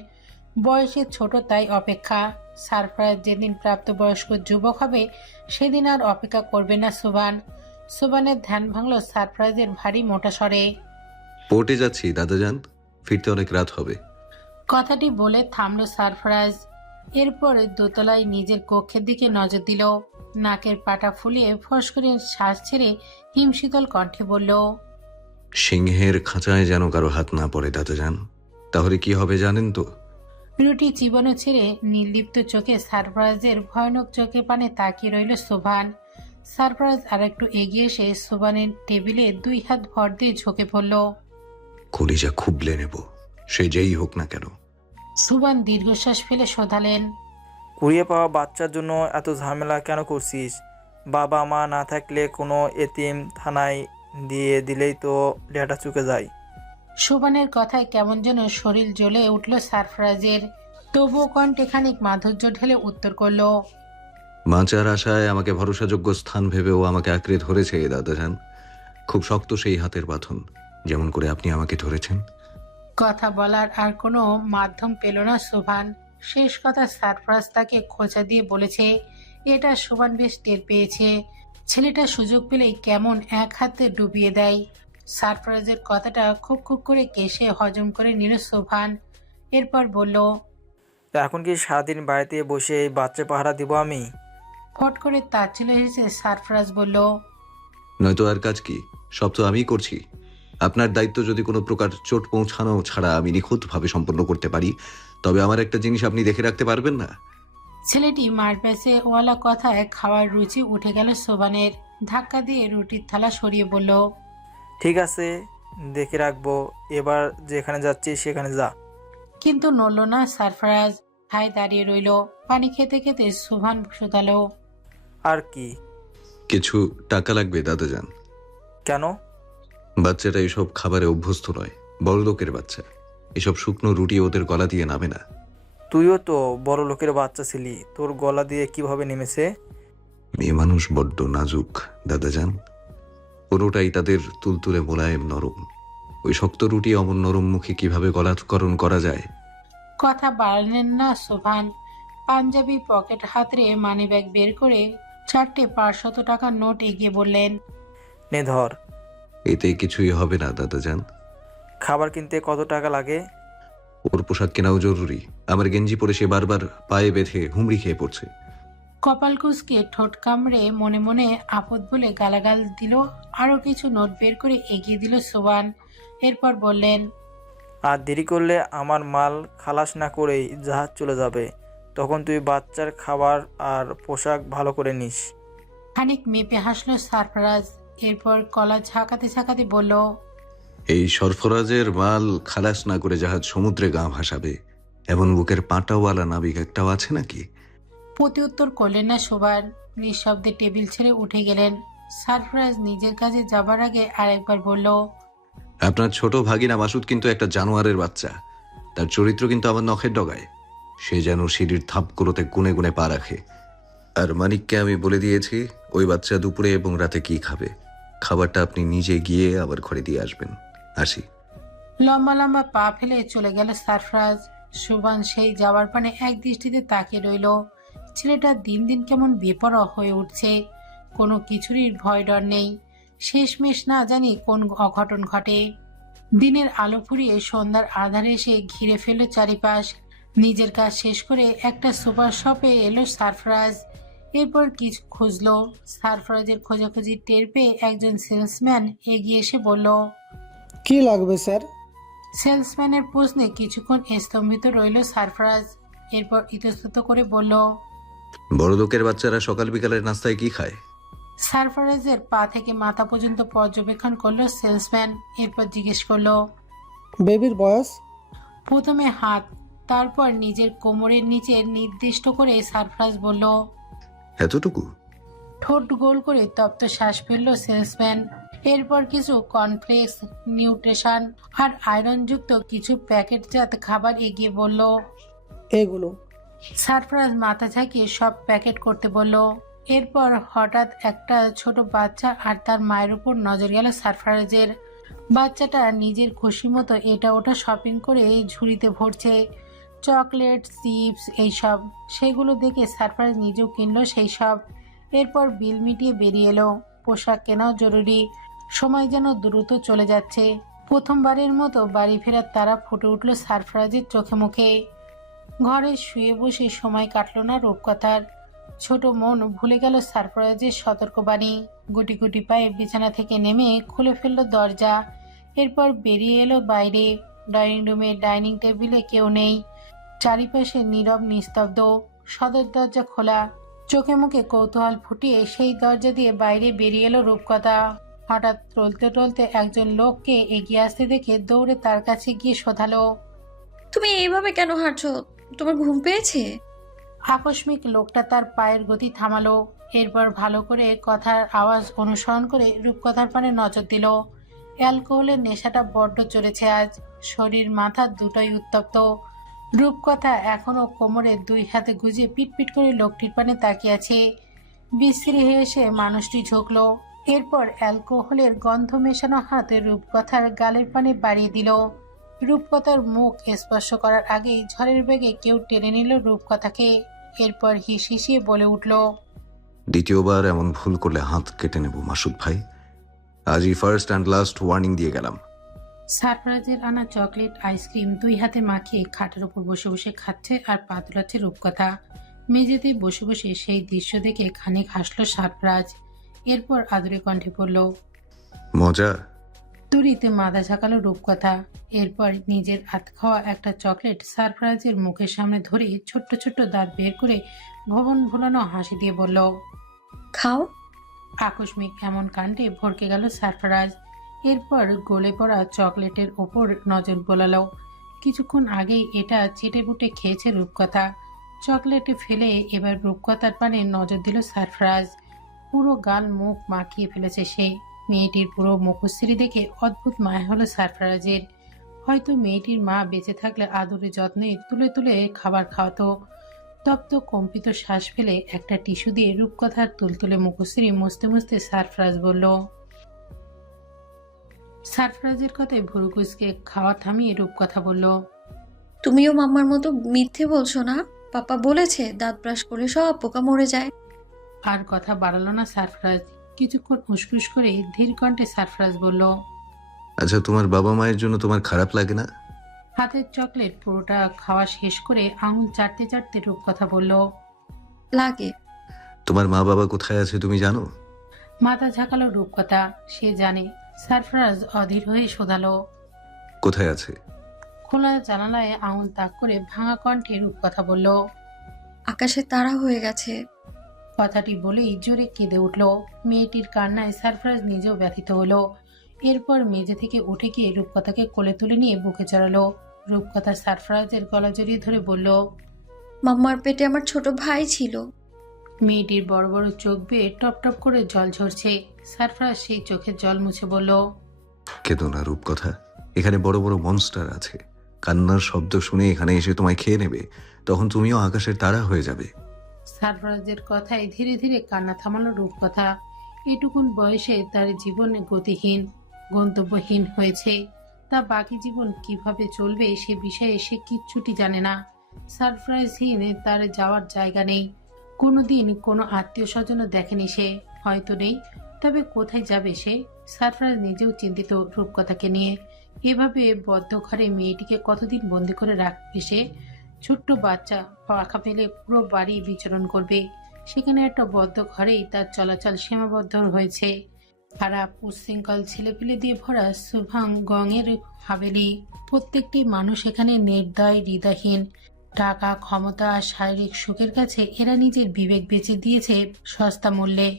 বয়সে ছোট তাই অপেক্ষা। সারফরাজ যেদিন প্রাপ্তবয়স্ক যুবক হবে সেদিন আর অপেক্ষা করবে না সোবান। সোবানের ধ্যান ভাঙল সারফরাজের ভারী মোটা স্বরে। পোর্টে যাচ্ছি দাদাজান, ফিরতে অনেক রাত হবে। কথাটি বলে থামল সারফরাজ। এরপর দোতলায় নিজের কক্ষের দিকে নজর দিল। নাকের পাটা ফুলিয়ে ফস করে শ্বাস ছেড়ে হিমশীতল কণ্ঠে বলল, সিংহের খাঁচায় যেন কারো হাত না পড়ে দাদাজান, তাহলে কি হবে জানেন তো? রুটি চিবানো ছেড়ে নির্লিপ্ত চোখে সারফরাজের ভয়ানক চোখে পানে তাকিয়ে রইল সোভান। সারফরাজ আর একটু এগিয়ে এসে সোভানের টেবিলে 2 হাত ভর দিয়ে ঝুঁকে পড়ল। কলিজা খুবলে নেব, সে যেই হোক না কেন। সোভান দীর্ঘশ্বাস ফেলে শোধালেন, কুড়িয়ে পাওয়া বাচ্চার জন্য এত ঝামেলা কেন করছিস? বাবা মা না থাকলে কোনো এতিম থানায় দিয়ে দিলেই তো লেটা চুকে যায়। সোভানের কথায় কেমন যেন শরীর জ্বলে উঠল সারফরাজের। তবুও কণ্ঠে খানিক মাধুর্য ঢেলে উত্তর করল, বাঁচার আশায় আমাকে ভরসাযোগ্য স্থান ভেবেও আমাকে আঁকড়ে ধরেছে দাদাজান। খুব শক্ত সেই হাতের বাঁধন, যেমন করে আপনি আমাকে ধরেছেন। কথা বলার আর কোনো মাধ্যম পেল না সোভান। শেষ কথা সারফরাজ তাকে খোঁচা দিয়ে বলেছে, এটা সোভান বেশ টের পেয়েছে। ছেলেটা সুযোগ পেলেই কেমন এক হাতে ডুবিয়ে দেয়। সারফরাজের কথাটা খুব খুব করে কেশে হজম করে নিল সোভান। এরপর বলল, তো এখন কি সারাদিন বাড়িতে বসে এই বাচ্চা পাহারা দিব আমি? ফট করে তাচ্ছিল্য হেসে সারফরাজ বলল, নয়তো আর কাজ কি, সব তো আমিই করছি। আপনার দায়িত্ব যদি কোনো প্রকার চোট পৌঁছানো ছাড়া আমি নিখুঁতভাবে সম্পন্ন করতে পারি, তবে আমার একটা জিনিস আপনি দেখে রাখতে পারবেন না? ছেলেটি মারপ্যাচে ওয়ালা কথায় খাওয়ার রুচি উঠে গেল সোভানের। ধাক্কা দিয়ে রুটির থালা সরিয়ে বলল, ঠিক আছে, দেখে রাখবো। এবার যেখানে যাচ্ছি সেখানে যা। কিন্তু নড়ল না সারফরাজ। ঠায় দাঁড়িয়ে রইল। পানি খেতে খেতে সোভান শুধালো, আর কি? কিছু টাকা লাগবে দাদাজান। কেন? বাচ্চাটা এসব খাবারে অভ্যস্ত নয়, বড় লোকের বাচ্চা। এসব শুকনো রুটি ওদের গলা দিয়ে নামে না। তুইও তো বড় লোকের বাচ্চা ছিলি, তোর গলা দিয়ে কিভাবে নেমেছে? মেয়ে মানুষ বড্ড নাজুক দাদাজান। পুরোটাই তাদের তুলতুলে মোলায়েম নরম। ওই শক্ত রুটি অমন নরম মুখে কিভাবে গলাৎকরণ করা যায়? কথা বাড়লেন না সোভান। পাঞ্জাবি পকেট হাতড়ে মানিব্যাগ বের করে 4টে 500 টাকার নোট এগিয়ে বললেন, নে ধর। এতে কিছুই হবে না দাদাজান। খাবার কিনতে কত টাকা লাগে? ওর পোশাক কেনাও জরুরি। আমার গেঞ্জি পরে সে বারবার পায়ে বেঁধে হুমড়ি খেয়ে পড়ছে। কপাল কুঁচকে ঠোঁট কামড়ে মনে মনে আপদ বলে গালাগাল দিল। আরো কিছু নোট বের করে এগিয়ে দিল সোভান। এরপর বললেন, আর দেরি করলে আমার মাল খালাস না করেই জাহাজ চলে যাবে। তখন তুই বাচ্চার খাবার আর পোশাক ভালো করে নিস। খানিক মেপে হাসলো সারফরাজ। এরপর কলা ঝাঁকাতে ঝাঁকাতে বলল, এই সরফরাজের মাল খালাস না করে জাহাজ সমুদ্রে গা ভাসাবে এমন বুকের পাটাওয়ালা নাবিক একটাও আছে নাকি? প্রতি উত্তর করলেন না সোভান। নিঃশব্দে টেবিল ছেড়ে উঠে গেলেন। সারফরাজ নিজের কাজে যাবার আগে আরেকবার বলল, আপনার ছোট ভাগিনা মাসুদ কিন্তু একটা জানোয়ারের বাচ্চা। তার চরিত্র কিন্তু আমার নখের ডগায়। সে যেন সিঁড়ির ধাপগুলোতে গুনে গুনে পা রাখে। আর মানিককে আমি বলে দিয়েছি ওই বাচ্চা দুপুরে এবং রাতে কি খাবে। খাবারটা আপনি নিজে গিয়ে আবার ঘরে দিয়ে আসবেন। আসি। লম্বা লম্বা পা ফেলে চলে গেল সারফরাজ। সুবান সেই যাওয়ার পানে এক দৃষ্টিতে তাকিয়ে রইল। ছেলেটা দিন দিন কেমন বেপরোয়া হয়ে উঠছে। কোনো কিছুরই ভয় ডর নেই। শেষমেশ না জানি কোন অঘটন ঘটে। দিনের আলো ফুরিয়ে সন্ধ্যার আধারে এসে ঘিরে ফেলল চারিপাশ। নিজের কাজ শেষ করে একটা সুপার শপে এলো সারফরাজ। এরপর কিছু খুঁজলো। সারফরাজের খোঁজাখুঁজি টের পেয়ে একজন সেলসম্যান এগিয়ে এসে বলল, কি লাগবে স্যার? সেলসম্যানের প্রশ্নে কিছুক্ষণ স্তম্ভিত রইল সারফরাজ। এরপর ইতস্তত করে বলল, বড় লোকের বাচ্চারা সকাল বিকালের নাস্তায় কি খায়? সারফারাজের পা থেকে মাথা পর্যন্ত পর্যবেক্ষণ করলো সেলসম্যান। এরপর জিজ্ঞেস করলো, বেবির বয়স? প্রথমে হাত, তারপর নিজের কোমরের নিচে নির্দিষ্ট করে সারফরাজ বলল। এতটুকু? ঠোঁট গোল করে তপ্ত শ্বাস ফেলল সেলসম্যান। এরপর কিছু কর্নফ্লেক্স, নিউট্রিশন আর আয়রনযুক্ত কিছু প্যাকেটজাত খাবার এগিয়ে বলল। এগুলো? সারফরাজ মাথা ঝাঁকিয়ে সব প্যাকেট করতে বলল। এরপর হঠাৎ একটা ছোট বাচ্চা আর তার মায়ের উপর নজর গেল সারফরাজের। বাচ্চাটা নিজের খুশি মতো এটা ওটা শপিং করে ঝুড়িতে ভরছে, চকলেট, চিপস এইসব। সেগুলো দেখে সারফরাজ নিজেও কিনলো সেই সব। এরপর বিল মিটিয়ে বেরিয়ে এলো। পোশাক কেনাও জরুরি, সময় যেন দ্রুত চলে যাচ্ছে। প্রথমবারের মতো বাড়ি ফেরার তারা ফুটে উঠল সারফরাজের চোখে মুখে। ঘরে শুয়ে বসে সময় কাটল না রূপকথার। ছোট মন ভুলে গেল সারফরাজের সতর্কবাণী। গুটি গুটি পায়ে বিছানা থেকে নেমে খুলে ফেলল দরজা। এরপর বেরিয়ে এলো বাইরে। ডাইনিং রুমে ডাইনিং টেবিলে কেউ নেই, চারিপাশে নীরব নিস্তব্ধ। সদর দরজা খোলা। চোখে মুখে কৌতূহল ফুটিয়ে সেই দরজা দিয়ে বাইরে বেরিয়ে এলো রূপকথা। হঠাৎ টলতে টলতে একজন লোককে এগিয়ে আসতে দেখে দৌড়ে তার কাছে গিয়ে শোধালো, তুমি এইভাবে কেন হাঁটছো? তোমার ঘুম পেয়েছে? আকস্মিক লোকটা তার পায়ের গতি থামালো। এরপর ভালো করে কথার আওয়াজ অনুসরণ করে রূপকথার পানে নজর দিল। অ্যালকোহলের নেশাটা বড্ড চড়েছে আজ। শরীর মাথা দুটোই উত্তপ্ত। রূপকথা এখনো কোমরে দুই হাতে গুজে পিটপিট করে লোকটির পানে তাকিয়ে আছে। বিশ্রী হয়ে এসে মানুষটি ঝুঁকলো। এরপর অ্যালকোহলের গন্ধ মেশানো হাতে রূপকথার গালের পানে বাড়িয়ে দিল। রূপকথার মুখ স্পর্শ করার আগেই ঝড়ের বেগে কেউ টেনে নিল রূপকথাকে। এরপর হিস হিসিয়ে বলে উঠল, দ্বিতীয়বার এমন ভুল করলে হাত কেটে নেব মাসুদ ভাই। আজই ফার্স্ট অ্যান্ড লাস্ট ওয়ার্নিং দিয়ে গেলাম। সারফরাজের আনা চকলেট আইসক্রিম দুই হাতে মাখিয়ে খাটের উপর বসে বসে খাচ্ছে আর পা তোলাচ্ছে রূপকথা। মেঝেতে বসে বসে সেই দৃশ্য দেখে খানিক হাসল সারফরাজ। এরপর আদুরে কণ্ঠে পড়ল, মজা? তুড়িতে মাথা ঝাঁকালো রূপকথা। এরপর নিজের হাত খাওয়া একটা চকলেট সারফরাজের মুখের সামনে ধরে ছোট্ট ছোট্ট দাঁত বের করে ভবন ভোলানো হাসি দিয়ে বলল, খাও। আকস্মিক এমন কাণ্ডে ভরকে গেল সারফরাজ। এরপর গলে পড়া চকলেটের ওপর নজর বোলালো। কিছুক্ষণ আগেই এটা চেটেপুটে খেয়েছে রূপকথা। চকলেটে ফেলে এবার রূপকথার পানে নজর দিল সারফরাজ। পুরো গাল মুখ মাখিয়ে ফেলেছে সে। মেয়েটির পুরো মুখশ্রী দেখে অদ্ভুত মায়া হলো সারফরাজের। হয়তো মেয়েটির মা বেঁচে থাকলে আদরে যত্নে তুলে তুলে খাবার খাওয়াতো। তপ্ত কম্পিত শ্বাস ফেলে একটা টিস্যু দিয়ে রূপকথার তুলতুলে মুখশ্রী মুছতে মুছতে সারফরাজ বলল। সারফরাজের কথায় ভুরু কুঁচকে খাওয়া থামিয়ে রূপকথা বলল, তুমিও মাম্মার মতো মিথ্যে বলছো না? পাপা বলেছে দাঁত ব্রাশ করলে সব পোকা মরে যায়। আর কথা বাড়ালো না সারফরাজ। কিছুক্ষণ উসফুস করে ধীর কণ্ঠে সারফরাজ বলল, আচ্ছা, তোমার বাবা মায়ের জন্য তোমার খারাপ লাগে না? হাতের চকলেট পুরোটা খাওয়া শেষ করে আঙুল চাটতে চাটতে রূপকথা বলল, লাগে। তোমার মা বাবা কোথায় আছে তুমি জানো? মাথা ঝাঁকালো রূপকথা। সে জানে। সারফরাজ অধীর হয়ে শোধালো, কোথায় আছে? খোলা জানালায় আঙুল তাক করে ভাঙা কণ্ঠে রূপকথা বলল। আকাশে তারা হয়ে গেছে। কথাটি বলেই জোরে কেঁদে উঠল। মেয়েটির কান্নায় সারফরাজ নিজেও ব্যথিত হলো। এরপর মেঝে থেকে উঠে গিয়ে রূপকথাকে কোলে তুলে নিয়ে বুকে চড়ালো। রূপকথা সারফরাজের গলা জড়িয়ে ধরে বলল, মাম্মার পেটে আমার ছোট ভাই ছিল। মেয়েটির বড় বড় চোখ বেয়ে টপ টপ করে জল ঝরছে। সারফরাজ সেই চোখের জল মুছে বলল, কেঁদো না রূপকথা, এখানে বড় বড় মনস্টার আছে। কান্নার শব্দ শুনে এখানে এসে তোমায় খেয়ে নেবে, তখন তুমিও আকাশের তারা হয়ে যাবে। সারফরাজের কথায় ধীরে ধীরে কান্না থামালো রূপকথা। এটুকুন বয়সে তার জীবন গতিহীন, গন্তব্যহীন হয়েছে। তা বাকি জীবন কিভাবে চলবে সে বিষয়ে সে কিচ্ছুটি জানে না। সারপ্রাইজহীন তার যাওয়ার জায়গা নেই। কোনোদিন কোনো আত্মীয় স্বজনও দেখেনি সে, হয়তো নেই। তবে কোথায় যাবে সে? সারপ্রাইজ নিজেও চিন্তিত রূপকথাকে নিয়ে। এভাবে বদ্ধ ঘরে মেয়েটিকে কতদিন বন্দি করে রাখবে সে? ছোট্ট বাচ্চা পাখা পেলে পুরো বাড়ি বিচরণ করবে। সেখানে একটা বদ্ধ ঘরেই তার চলাচল সীমাবদ্ধ হয়েছে। খারাপ উচ্ছৃঙ্খল ছেলেপিলে দিয়ে ভরা শুভাং গঙের হাভেলি। প্রত্যেকটি মানুষ এখানে নির্দয় হৃদয়হীন। টাকা, ক্ষমতা আর শারীরিক সুখের কাছে এরা নিজের বিবেক বেচে দিয়েছে সস্তা মূল্যে।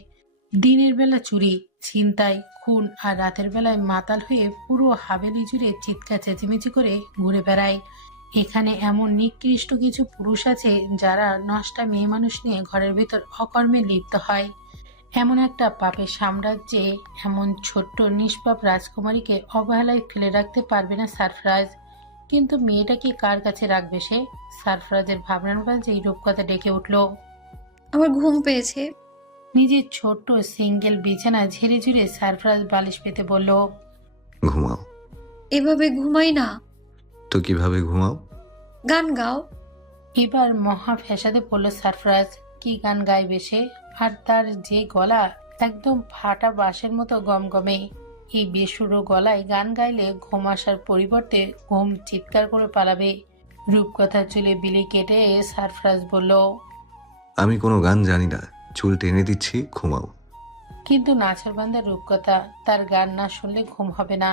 দিনের বেলা চুরি, ছিনতাই, খুন আর রাতের বেলায় মাতাল হয়ে পুরো হাভেলি জুড়ে চিৎকার চেঁচিমেচি করে ঘুরে বেড়ায়। এখানে এমন নিকৃষ্ট কিছু পুরুষ আছে যারা নষ্টা মেয়ে মানুষ নিয়ে ঘরের ভেতর অকর্মে লিপ্ত হয়। এমন একটা পাপের সাম্রাজ্যে এমন ছোট্ট নিষ্পাপ রাজকুমারীকে অবহেলায় ফেলে রাখতে পারবে না সারফরাজ। কিন্তু মেয়েটাকে কার কাছে রাখবে সে? সারফরাজের ভাবনার মাঝেই রূপকথা ডেকে উঠল। আমার ঘুম পেয়েছে। নিজের ছোট্ট সিঙ্গেল বিছানা ঝেড়ে ঝুড়ে সারফরাজ বালিশ পেতে বলল। ঘুমাও। এভাবে ঘুমাই না। তো কিভাবে ঘুমাও? গান গাও। এবার মহা ফ্যাসাদে পড়ল সারফরাজ। কি গান গাইবে সে? আর তার যে গলা, একদম ফাটা বাঁশের মতো গমগমে। এই বেসুরো গলায় গান গাইলে ঘুম আসার পরিবর্তে ঘুম চিৎকার করে পালাবে। রূপকথার চুলে বিলি কেটে সারফরাজ বলল। আমি কোনো গান জানি না, চুল টেনে দিচ্ছি, ঘুমাও। কিন্তু নাছরবান্দার রূপকথা, তার গান না শুনলে ঘুম হবে না।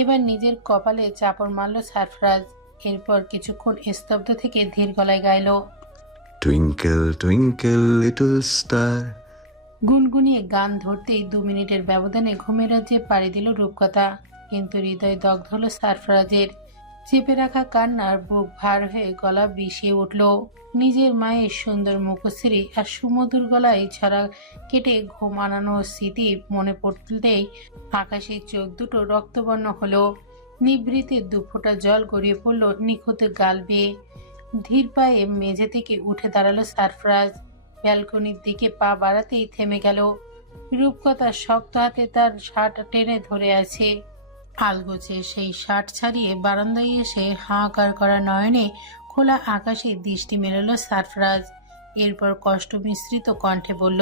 এবার নিজের কপালে চাপড় মারল সারফরাজ। এরপর কিছুক্ষণ স্তব্ধ থেকে ধীর গলায় গাইল। Twinkle twinkle little star. গুনগুনিয়ে গান ধরতেই 2 মিনিটের ব্যবধানে ঘুমের রাজ্যে পাড়ি দিল রূপকথা। কিন্তু হৃদয় দগ্ধ হল সারফরাজের। চেপে রাখা কান্নার বুক ভার হয়ে গলা বিষিয়ে উঠল। নিজের মায়ের সুন্দর মুখশ্রী আর সুমধুর গলায় ছড়া কেটে ঘুম আনানো স্মৃতি মনে পড়তেই আকাশের চোখ দুটো রক্তবর্ণ হলো। নিভৃতে 2 ফোঁটা জল গড়িয়ে পড়ল নিখুঁত গাল বেয়ে। ধীর পায়ে মেঝে থেকে উঠে দাঁড়ালো সারফরাজ। ব্যালকনির দিকে পা বাড়াতেই থেমে গেল। রূপকথা শক্ত হাতে তার শার্ট টেনে ধরে আছে। আলগোছে সেই শার্ট ছাড়িয়ে বারান্দায় এসে হাহাকার করা নয়নে খোলা আকাশে দৃষ্টি মেলালো সারফরাজ। এরপর কষ্ট মিশ্রিত কণ্ঠে বলল।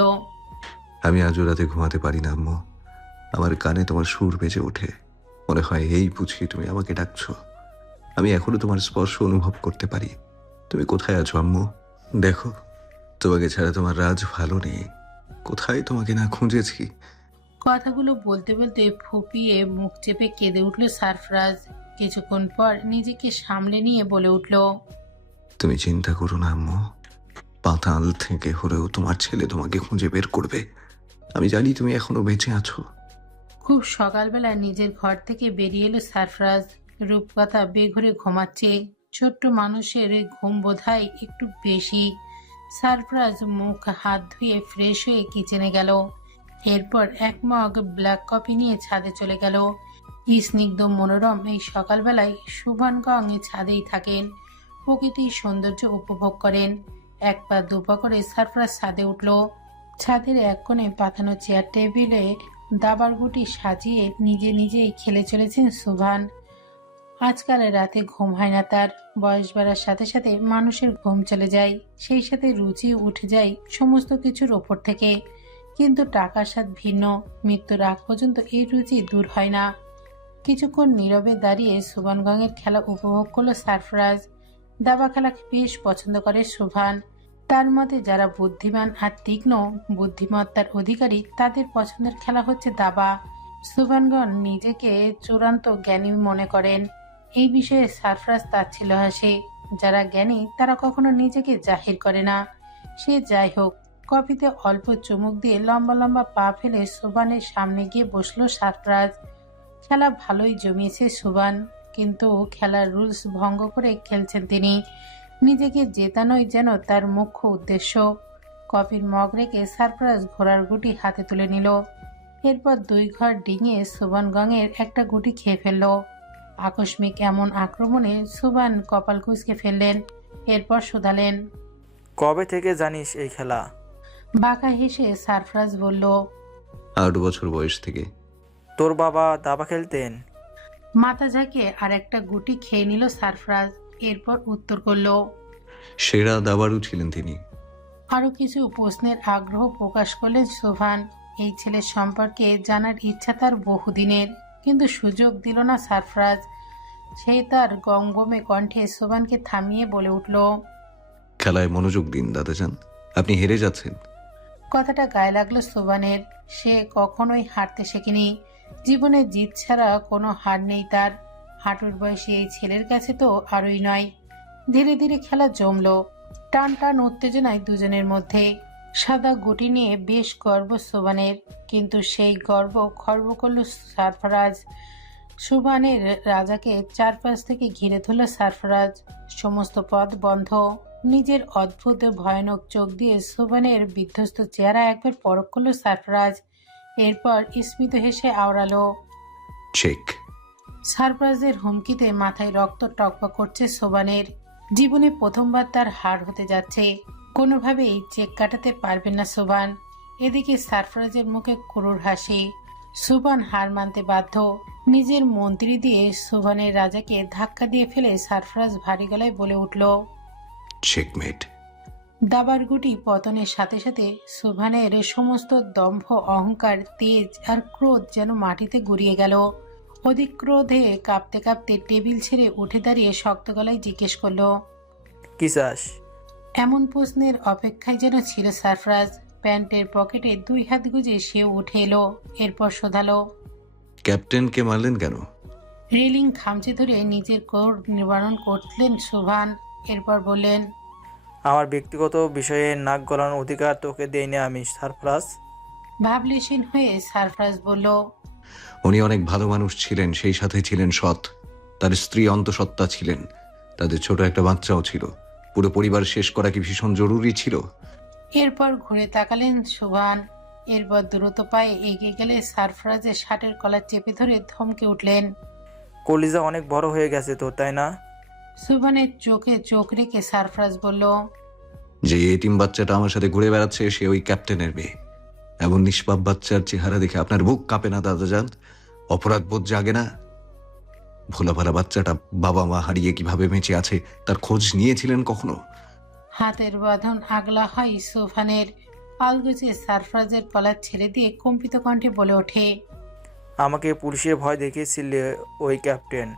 আমি আজও রাতে ঘুমাতে পারি না আম্মু। আমার কানে তোমার সুর বেজে ওঠে। মনে হয় এই বুঝি তুমি আমাকে ডাকছো। আমি এখনো তোমার স্পর্শ অনুভব করতে পারি। তুমি কোথায় আছো আম্মু? দেখো, তোমাকে ছাড়া তোমার রাজ ভালো নেই। কোথায় তোমাকে না খুঁজেছি। কথাগুলো বলতে বলতে ফুপিয়ে মুখ চেপে কেঁদে উঠল সারফরাজ। কিছুক্ষণ পর নিজেকে সামলে নিয়ে বলে উঠল। তুমি চিন্তা করো না আম্মু, পাতাল থেকে হলেও তোমার ছেলে তোমাকে খুঁজে বের করবে। আমি জানি তুমি এখনো বেঁচে আছো। খুব সকালবেলা নিজের ঘর থেকে বেরিয়ে এলো সারফরাজ। রূপকথা বেঘরে ঘুমাচ্ছে। ছোট্ট মানুষের ঘুম বোধহয় একটু বেশি। সারফরাজ মুখ হাত ধুয়ে ফ্রেশ হয়ে কিচেনে গেল। এরপর 1 মগ ব্ল্যাক কফি নিয়ে ছাদে চলে গেল। স্নিগ্ধ মনোরম এই সকালবেলায় শুভানগং ছাদেই থাকেন। প্রকৃতির সৌন্দর্য উপভোগ করেন। 1 পা 2 পা করে সারফরাজ ছাদে উঠল। ছাদের এক কোণে পাতানো চেয়ার টেবিলে দাবার গুটি সাজিয়ে নিজে নিজেই খেলে চলেছেন সুভান। আজকাল রাতে ঘুম হয় না তার। বয়স বাড়ার সাথে সাথে মানুষের ঘুম চলে যায়, সেই সাথে রুচি উঠে যায় সমস্ত কিছুর ওপর থেকে। কিন্তু টাকার স্বাদ ভিন্ন। মৃত্যুর আগ পর্যন্ত এই রুচি দূর হয় না। কিছুক্ষণ নীরবে দাঁড়িয়ে সুভানগঙের খেলা উপভোগ করলো সারফরাজ। দাবা খেলা বেশ পছন্দ করে সুভান। তার মতে যারা বুদ্ধিমান আর তীক্ষ্ণ বুদ্ধিমত্তার অধিকারী তাদের পছন্দের খেলা হচ্ছে দাবা। সুভানগণ নিজেকে চূড়ান্ত জ্ঞানী মনে করেন। এই বিষয়ে সারফরাজ তাচ্ছিল্য হাসে। যারা জ্ঞানী তারা কখনো নিজেকে জাহির করে না। সে যাই হোক, কফিতে অল্প চুমুক দিয়ে লম্বা লম্বা পা ফেলে সুভানের সামনে গিয়ে বসলো সারফরাজ। খেলা ভালোই জমিয়েছে সুভান, কিন্তু খেলার রুলস ভঙ্গ করে খেলছেন তিনি। নিজেকে জেতানোই যেন তার মুখ্য উদ্দেশ্য। কফির মগ রেখে সারফরাজ ঘোড়ার গুটি হাতে তুলে নিল। এরপর 2 ঘর ডিঙিয়ে সুভানগঙের একটা গুটি খেয়ে ফেলল। আকস্মিক এমন আক্রমণে সুভান কপাল কুঁচকে ফেললেন। এরপর শুধালেন। কবে থেকে জানিস এই খেলা? বাঁকা হেসে সারফরাজ বলল। 8 বছর বয়স থেকে। তোর বাবা দাবা খেলতেন? মাথা ঝাঁকিয়ে আর একটা গুটি খেয়ে নিল সারফরাজ। এরপর উত্তর করল। সেরা দাবাড়ু ছিলেন তিনি। আরো কিছু প্রশ্নের আগ্রহ প্রকাশ করলেন সুভান। এই ছেলের সম্পর্কে জানার ইচ্ছা তার বহুদিনের, কিন্তু সুযোগ দিল না সারফরাজ। সেই তার গমগমে কণ্ঠে সুভানকে থামিয়ে বলে উঠল। খেলায় মনোযোগ দিন দাদাজান, আপনি হেরে যাচ্ছেন। কথাটা গায়ে লাগলো সুভানের। সে কখনোই হারতে শেখেনি। জীবনে জিত ছাড়া কোনো হার নেই তার। হাঁটুর বয়সী এই ছেলের কাছে তো আরই নয়। ধীরে ধীরে খেলা জমলো। টান টান উত্তেজনায় দুজনের মধ্যে। সাদা গুটি নিয়ে বেশ গর্ব সোবানের, কিন্তু সেই গর্ব খর্ব করল সারফরাজ। সুবানের রাজাকে চারপাশ থেকে ঘিরে ধরল সারফরাজ। সমস্ত পথ বন্ধ। নিজের অদ্ভুত ভয়ানক চোখ দিয়ে সুবানের বিধ্বস্ত চেহারা একবার পরখ করল সারফরাজ। এরপর স্মিত হেসে আওড়ালো। চেক। সারফরাজের হুমকিতে মাথায় রক্ত টকবক করছে সোবানের। জীবনে প্রথমবার তার হার হতে যাচ্ছে। কোনোভাবেই চেক কাটাতে পারবেন না সোবান। এদিকে সারফরাজের মুখে ক্রুর হাসি। সোবান হার মানতে বাধ্য। নিজের মন্ত্রী দিয়ে সোবানের রাজাকে ধাক্কা দিয়ে ফেলে সারফরাজ ভারী গলায় বলে উঠল। চেকমেট। দাবার গুটি পতনের সাথে সাথে সোবানের সমস্ত দম্ভ, অহংকার, তেজ আর ক্রোধ যেন মাটিতে গুড়িয়ে গেল। অধিক ক্রোধে কাঁপতে কাঁপতে টেবিল ছেড়ে উঠে দাঁড়িয়ে শক্ত গলায় জিজ্ঞেস করল। কি চাস? এমন প্রশ্নের অপেক্ষায় যেন ছিল সারফরাজ। প্যান্টের পকেটে 2 হাত গুজে সে উঠে এলো। এরপর শোধালো। ক্যাপ্টেনকে মারলেন কেন? রেলিং খামচে ধরে নিজের ক্রোধ নিবারণ করলেন সোভান। এরপর বললেন। আমার ব্যক্তিগত বিষয়ে নাক গলানোর অধিকার তোকে দেইনি আমি, সারফরাজ। ভাবলেশীন হয়ে সারফরাজ বলল। উনি অনেক ভালো মানুষ ছিলেন, সেই সাথে ছিলেন সৎ। তার স্ত্রী অন্তঃসত্ত্বা ছিলেন, তাদের ছোট একটা বাচ্চাও ছিল। পুরো পরিবার শেষ করা কি ভীষণ জরুরি ছিল? এরপর ঘুরে তাকালেন সোভান। এরপর দ্রুত পায়ে এগিয়ে গেলে সারফরাজের শার্টের কলার চেপে ধরে ধমকে উঠলেন। কলিজা অনেক বড় হয়ে গেছে তো, তাই না? সোভানের চোখে চোখ রেখে সারফরাজ বলল। যে এতিম বাচ্চাটা আমার সাথে ঘুরে বেড়াচ্ছে সে ওই ক্যাপ্টেনের মেয়ে। এমন নিষ্পাপ বাচ্চার চেহারা দেখে আপনার বুক কাঁপে না দাদাজান? অপরাধ বোধ জাগে না? ভোলাভালা বাচ্চাটা বাবা মা হারিয়ে কিভাবে বেঁচে আছে তার খোঁজ নিয়েছিলেন কখনো? হাতের বাঁধন আগলা হয় সোভানের। আলগোছে সারফরাজের কলার ছেড়ে দিয়ে কম্পিত কণ্ঠে বলে ওঠে। আমাকে পুলিশের ভয় দেখিয়েছিলে ওই ক্যাপ্টেন।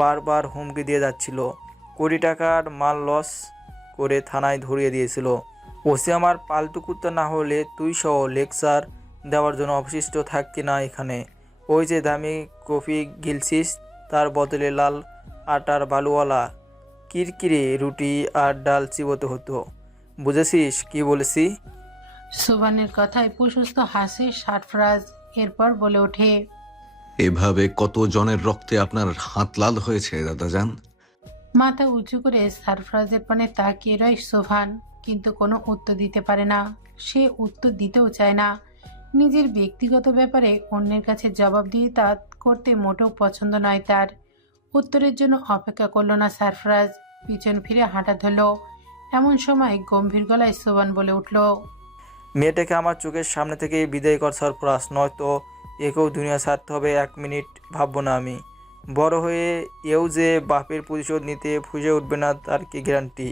বারবার হুমকি দিয়ে যাচ্ছিল। কোটি টাকার মাল লস করে থানায় ধরিয়ে দিয়েছিল। ওসি আমার পালতু কুত্তা না হলে তুই সহ লেকচার দেওয়ার জন্য অবশিষ্ট থাকতি না এখানে। ওই যে দামি কফি গিলছিস তার বদলে লাল আটার বালুওয়ালা কিরকিরে রুটি আর ডাল চিবোতে হতো। বুঝেছিস কি বলেছি? সোভানের কথায় প্রশস্ত হাসে সারফরাজ। এরপর বলে ওঠে। এভাবে কত জনের রক্তে আপনার হাত লাল হয়েছে দাদাজান? মাথা উঁচু করে সারফরাজের পানে তাকিয়ে রয় সোভান, কিন্তু কোনো উত্তর দিতে পারে না। সে উত্তর দিতেও চায় না। নিজের ব্যক্তিগত ব্যাপারে অন্যের কাছে জবাব দিয়ে তা করতে মোটেও পছন্দ নয় তার। উত্তরের জন্য অপেক্ষা করল না সারফরাজ। পিছন ফিরে হাঁটা ধরল। এমন সময় গম্ভীর গলায় সোভান বলে উঠল। মেয়েটাকে আমার চোখের সামনে থেকে বিদায় কর সারফরাজ, নয়তো একেও দুনিয়া ছাড়তে হবে। 1 মিনিট ভাববো না আমি। বড় হয়ে এও যে বাপের প্রতিশোধ নিতে ফুসে উঠবে না তার কি গ্যারান্টি?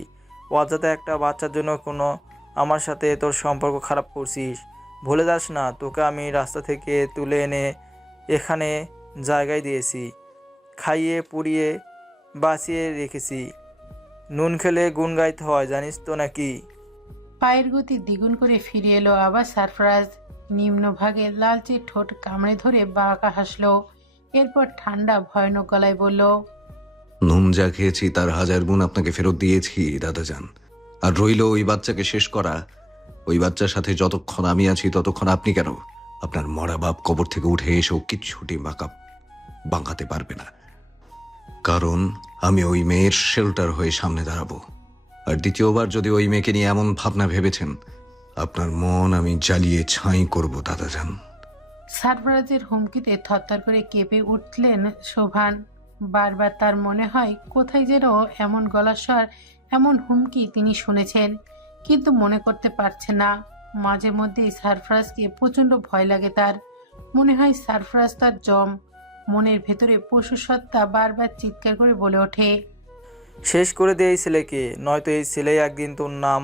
অযথা একটা বাচ্চার জন্য কোনো আমার সাথে তোর সম্পর্ক খারাপ করছিস। ভুলে যাস না তোকে আমি রাস্তা থেকে তুলে এনে এখানে জায়গায় দিয়েছি। খাইয়ে পুড়িয়ে বাঁচিয়ে রেখেছি। নুন খেলে গুণ গাইতে হয়, জানিস তো নাকি? পায়ের গতি দ্বিগুণ করে ফিরে এলো আবার সারফরাজ। নিম্নভাগে লালচে ঠোঁট কামড়ে ধরে বাঁকা হাসল। এরপর ঠান্ডা ভয়ানক গলায় বলল। নুন যা খেয়েছি তার 1000 গুণ আপনাকে ফেরত দিয়েছি দাদাজান। আর রইল ওই বাচ্চাকে শেষ করা। ওই বাচ্চার সাথে যতক্ষণ আমি আছি ততক্ষণ আপনি কেন, আপনার মরা বাপ কবর থেকে উঠে এসেও কিচ্ছুটি বাঁকাতে পারবে না। কারণ আমি ওই মেয়ের শেল্টার হয়ে সামনে দাঁড়াবো। আর দ্বিতীয়বার যদি ওই মেয়েকে নিয়ে এমন ভাবনা ভেবেছেন, আপনার মন আমি জ্বালিয়ে ছাই করব দাদাজান। সারফরাজের হুমকিতে থরথর করে কেঁপে উঠলেন সোভান। বারবার তার মনে হয় কোথায় যেন এমন গলাস্বর, এমন হুমকি তিনি শুনেছেন, কিন্তু মনে করতে পারছে না। মাঝে মধ্যেই সারফরাজকে প্রচণ্ড ভয় লাগে তার। মনে হয় সারফরাজ তার জম। মনের ভেতরে পশু সত্তা বারবার চিৎকার করে বলে ওঠে। শেষ করে দে এই ছেলেকে, নয়তো এই ছেলেই একদিন তোর নাম,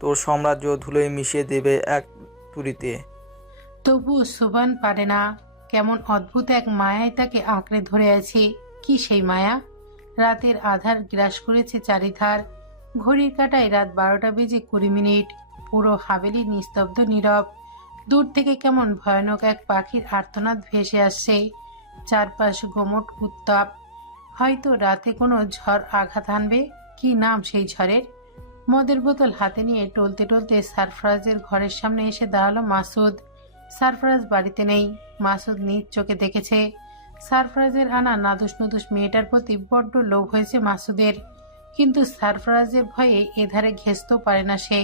তোর সাম্রাজ্য ধুলোয় মিশিয়ে দেবে এক তুড়িতে। তবুও সোভান পারে না। কেমন অদ্ভুত এক মায়ায় তাকে আঁকড়ে ধরে আছে। কি সেই মায়া? রাতের আধার গ্রাস করেছে চারিধার। ঘড়ির কাঁটায় রাত 12টা বেজে 20 মিনিট। পুরো হাভেলি নিস্তব্ধ, নীরব। দূর থেকে কেমন ভয়ানক এক পাখির আর্তনাদ ভেসে আসছে। চারপাশ গোমট উত্তাপ। হয়তো রাতে কোনো ঝড় আঘাত হানবে। কি নাম সেই ঝড়ের? মদের বোতল হাতে নিয়ে টলতে টলতে সারফরাজের ঘরের সামনে এসে দাঁড়ালো মাসুদ। সারফরাজ বাড়িতে নেই। মাসুদ নিজ চোখে দেখেছে। সারফরাজের আনা নাদুস নুদুস মেয়েটার প্রতি বড্ড লোভ হয়েছে মাসুদের, কিন্তু সারফরাজের ভয়ে এধারে ঘেঁচতেও পারে না সে।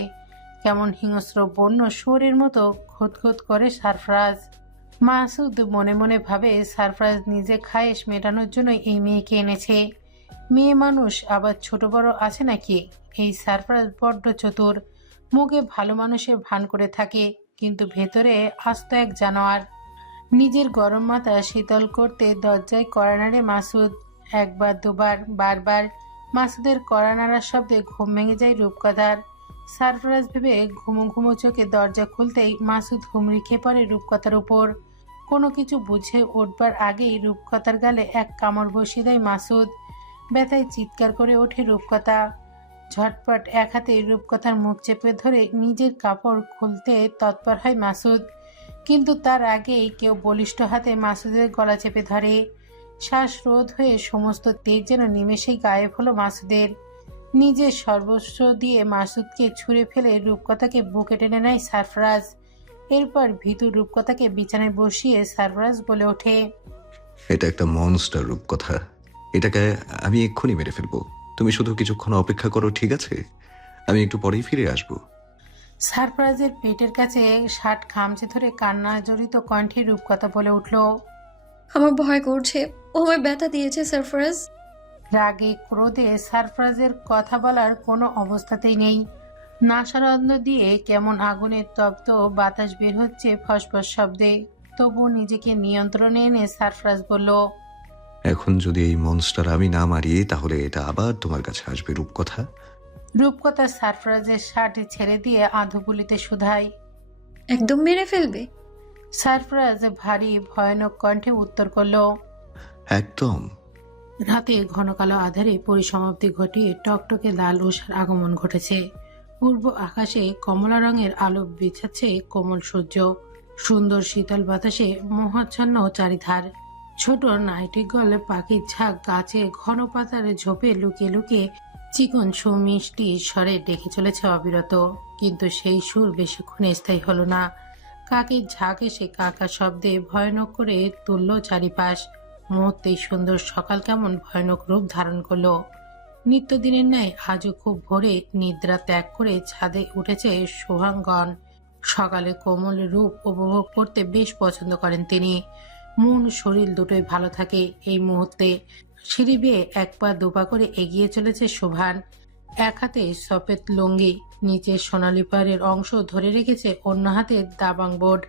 কেমন হিংস্র বন্য শুয়োরের মতো খোঁত করে সারফরাজ। মাসুদ মনে মনে ভাবে সারফরাজ নিজে খায়েশ মেটানোর জন্য এই মেয়েকে এনেছে। মেয়ে মানুষ আবার ছোট বড় আছে নাকি? এই সারফরাজ বড্ড চতুর। মুখে ভালো মানুষের ভান করে থাকে, কিন্তু ভেতরে আস্ত এক জানোয়ার। নিজের গরম মাথা শীতল করতে দরজায় কড়া নাড়ে মাসুদ। একবার দুবার বারবার মাসুদের কড়া নাড়ার শব্দে ঘুম ভেঙে যায় রূপকথার। সারফরাজ ভেবে ঘুমো ঘুমো চোখে দরজা খুলতেই মাসুদ হুমড়ি খেয়ে পড়ে রূপকথার উপর। কোনো কিছু বুঝে উঠবার আগেই রূপকথার গালে এক কামড় বসিয়ে দেয় মাসুদ। ব্যথায় চিৎকার করে ওঠে রূপকথা। ঝটপট এক হাতে রূপকথার মুখ চেপে ধরে নিজের কাপড় খুলতে তৎপর হয় মাসুদ, কিন্তু তার আগেই কেউ বলিষ্ঠ হাতে মাসুদের গলা চেপে ধরে। শ্বাসরোধ হয়ে সমস্ত তেজ যেন নিমেষেই গায়েব হলো মাসুদের। নিজের সর্বস্ব দিয়ে মাসুদকে ছুঁড়ে ফেলে রূপকথাকে বুকে টেনে নেয় সারফরাজ। এরপর ভীতু রূপকথাকে বিছানায় বসিয়ে সারফরাজ বলে ওঠে, এটা একটা মনস্টার রূপকথা। এটাকে আমি এক্ষুনি মেরে ফেলবো। তুমি শুধু কিছুক্ষণ অপেক্ষা করো, ঠিক আছে? আমি একটু পরেই ফিরে আসবো। সারফরাজের পেটের কাছে শার্ট খামচে ধরে কান্না জড়িত কণ্ঠে রূপকথা বলে উঠল। আমার ভয় করছে, ও আমায় ব্যথা দিয়েছে সারফরাজ। রাগে ক্রোধে সারফরাজের কথা বলার কোনো অবস্থাতেই নেই। নাসারন্ধ্র দিয়ে কেমন আগুনের তপ্ত বাতাস বের হচ্ছে ফসফস শব্দে। তবু নিজেকে নিয়ন্ত্রণে এনে সারফরাজ বলল, এখন যদি এই মনস্টার আমি না মারি, তাহলে এটা আবার তোমার কাছে আসবে রূপকথা। রূপকথা সারফরাজের শার্ট ছেড়ে দিয়ে আধুগুলিতে শুধায়। একদম মেরে ফেলবে? সারফরাজ ভারী ভয়ানক কণ্ঠে উত্তর করল, একদম। রাতে ঘন কালো আধারে পরিসমাপ্তি ঘটিয়ে টকটকে লাল উষার আগমন ঘটেছে। পূর্ব আকাশে কমলা রঙের আলো বিছাচ্ছে কোমল সূর্য। সুন্দর শীতল বাতাসে মোহাচ্ছন্ন চারিধার। ছোট নাইটিগল পাখির ঝাঁক গাছে ঘন পাতার ঝোপে লুকিয়ে লুকিয়ে চিকন সুমিষ্টি স্বরে ডেকে চলেছে অবিরত, কিন্তু সেই সুর বেশিক্ষণ স্থায়ী হলো না। কাকের ঝাঁক এসে কাকা শব্দে ভয়ানক করে তুলল চারিপাশ। মুহূর্তেই সুন্দর সকাল কেমন ভয়ানক রূপ ধারণ করলো। নিত্যদিনের ন্যায় আজও খুব ভোরে নিদ্রা ত্যাগ করে ছাদে উঠেছে শুভাঙ্গন। সকালে কোমল রূপ উপভোগ করতে বেশ পছন্দ করেন তিনি। মন শরীর দুটোই ভালো থাকে এই মুহূর্তে। সিঁড়ি বেয়ে এক পা দুপা করে এগিয়ে চলেছে শোভান। এক হাতে সফেদ লুঙ্গি, নিচে সোনালি পাড়ের অংশ ধরে রেখেছে অন্য হাতে দাবাং বোর্ড।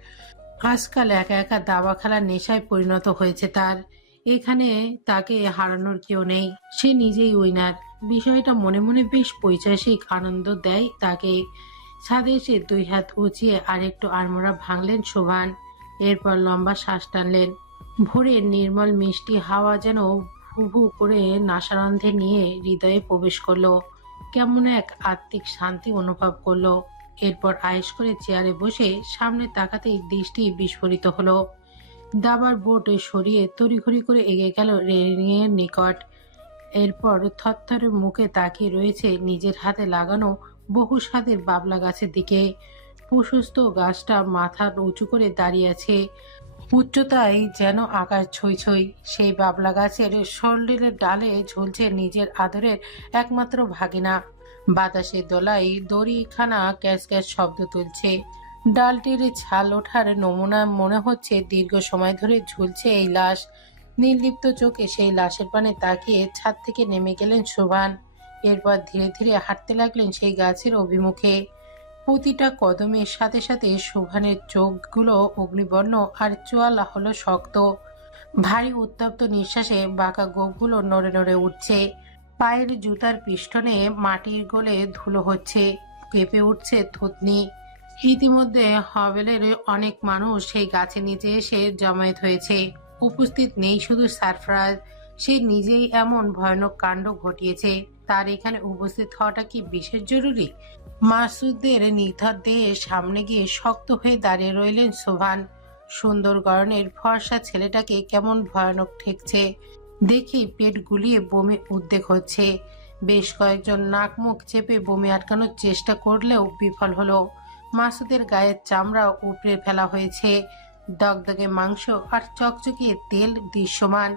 আজকাল একা একা দাবা খেলার নেশায় পরিণত হয়েছে তার। এখানে তাকে হারানোর কেউ নেই, সে নিজেই উইনার। বিষয়টা মনে মনে বেশ পৈশাসিক আনন্দ দেয় তাকে। ছাদে এসে দুই হাত উঁচিয়ে আরেকটু আড়মোড়া ভাঙলেন শোভান। এরপর লম্বা শ্বাস টানলেন। ভোরের নির্মল মিষ্টি হাওয়া যেন ভু ভু করে নাসারন্ধে নিয়ে হৃদয়ে প্রবেশ করলো। কেমন এক আত্মিক শান্তি অনুভব করলো। এরপর আয়েশ করে চেয়ারে বসে সামনে তাকাতেই দৃষ্টি বিস্ফোরিত হলো। দাবার বোর্ড সরিয়ে তড়িঘড়ি করে এগিয়ে গেল রেলিংয়ের নিকট। এরপর থরথরে মুখে তাকিয়ে রয়েছে নিজের হাতে লাগানো বহু স্বাদের বাবলা গাছের দিকে। প্রশস্ত গাছটা মাথা উঁচু করে দাঁড়িয়ে আছে, উচ্চতায় যেন আকাশ ছই ছই। সেই বাবলা গাছের শরীরের ডালে ঝুলছে নিজের আদরের একমাত্র ভাগিনা। বাতাসে দোলায় দড়িখানা ক্যাচ ক্যাচ শব্দ তুলছে। ডালটির ছাল ওঠার নমুনা মনে হচ্ছে দীর্ঘ সময় ধরে ঝুলছে এই লাশ। নির্লিপ্ত চোখে সেই লাশের পানে তাকিয়ে ছাদ থেকে নেমে গেলেন শোভান। এরপর ধীরে ধীরে হাঁটতে লাগলেন সেই গাছের অভিমুখে। প্রতিটা কদমের সাথে সাথে শোভানের চোখগুলো অগ্নিবর্ণ আর চোয়ালা হলো শক্ত। ভারী উত্তপ্ত নিঃশ্বাসে বাঁকা গোপগুলো নড়ে নড়ে উঠছে। পায়ের জুতার পিষ্টনে মাটির গলে ধুলো হচ্ছে, কেঁপে উঠছে থুতনি। ইতিমধ্যে হবেলের অনেক মানুষ সেই গাছের নিচে এসে জমায়েত হয়েছে। উপস্থিত নেই শুধু সারফরাজ, সে নিজেই এমন ভয়ানক কাণ্ড ঘটিয়েছে। তার এখানে উপস্থিত হওয়াটা কি বিশেষ জরুরি? মাসুদের নিথর দেহের সামনে গিয়ে শক্ত হয়ে দাঁড়িয়ে রইলেন শোভান। সুন্দর গড়নের ফর্সা ছেলেটাকে কেমন ভয়ানক ঠেকছে। দেখেই পেট গুলিয়ে বমি উদ্বেগ হচ্ছে। বেশ কয়েকজন নাক মুখ চেপে বমি আটকানোর চেষ্টা করলেও বিফল হলো। মাসুদের গায়ের চামড়া উপড়ে ফেলা হয়েছে, দগদগে মাংস আর চকচকিয়ে তেল দৃশ্যমান।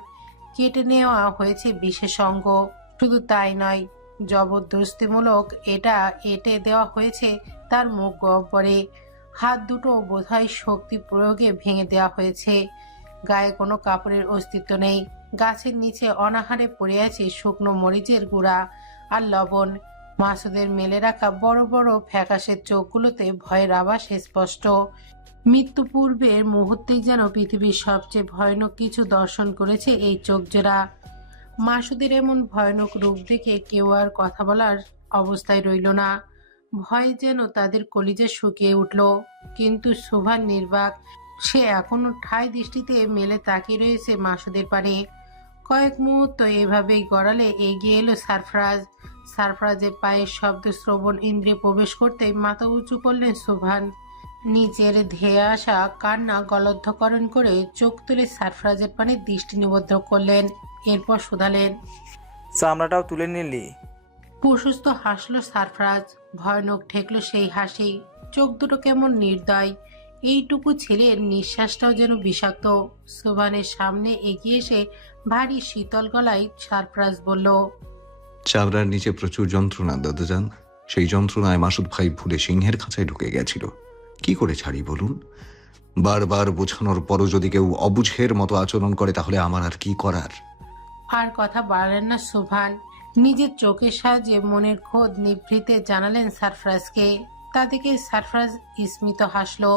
কেটে নেওয়া হয়েছে বিশেষ অঙ্গ। শুধু তাই নয়, জবরদস্তিমূলক এটা এঁটে দেওয়া হয়েছে তার মুখ গহ্বরে। হাত দুটো বোধহয় শক্তি প্রয়োগে ভেঙে দেওয়া হয়েছে। গায়ে কোনো কাপড়ের অস্তিত্ব নেই। গাছের নিচে অনাহারে পড়ে আছে শুকনো মরিচের গুঁড়া আর লবণ। মাসুদের মেলে রাখা বড় বড় ফ্যাকাশের চোখগুলোতে ভয়ের আভাস স্পষ্ট। মৃত্যু পূর্বের মুহূর্তেই যেন পৃথিবীর সবচেয়ে ভয়ানক কিছু দর্শন করেছে এই চোখজোড়া। মাসুদের এমন ভয়ানক রূপ দেখে কেউ আর কথা বলার অবস্থায় রইল না। ভয় যেন তাদের কলিজা শুকিয়ে উঠল। কিন্তু শোভার নির্বাক, সে এখনো ঠায় দৃষ্টিতে মেলে তাকিয়ে রয়েছে মাসুদের পানে। কয়েক মুহূর্ত এভাবেই গড়ালে এগিয়ে এলো সারফরাজ। সারফরাজের পায়ের শব্দ শ্রবণ ইন্দ্রিয়ে প্রবেশ করতেই মাথা উঁচু করলেন শোভান। নিচের ধেয়ে আসা কান্না গলদ্ধকরণ করে চোখ তুলে সারফরাজের পানে দৃষ্টি নিবদ্ধ করলেন। এরপর শুধালেন, চামড়াটাও তুলে নিলি? প্রশস্ত হাসলো সারফরাজ। ভয়ানক ঠেকলো সেই হাসি। চোখ দুটো কেমন নির্দয়। এইটুকু ছেলের নিঃশ্বাসটাও যেন বিষাক্ত। শোভানের সামনে এগিয়ে এসে ভারী শীতল গলায় সারফরাজ বলল, চামড়ার নিচে প্রচুর যন্ত্রণা দাদাজান। সেই যন্ত্রণায় মাসুদ ভাই ভুলে সিংহের খাঁচায় ঢুকে গেছিল। কি করে ছাড়ি বলুন? বারবার বোঝানোর পরও যদি কেউ অবুঝের মতো আচরণ করে তাহলে আমার আর কি করার? আর কথা বাড়ালেন না শোভান। নিজের চোখের সাহায্যে মনের খোদ নিভৃতে জানালেন সারফরাজকে। তা দেখে সারফরাজ স্মিত হাসলো।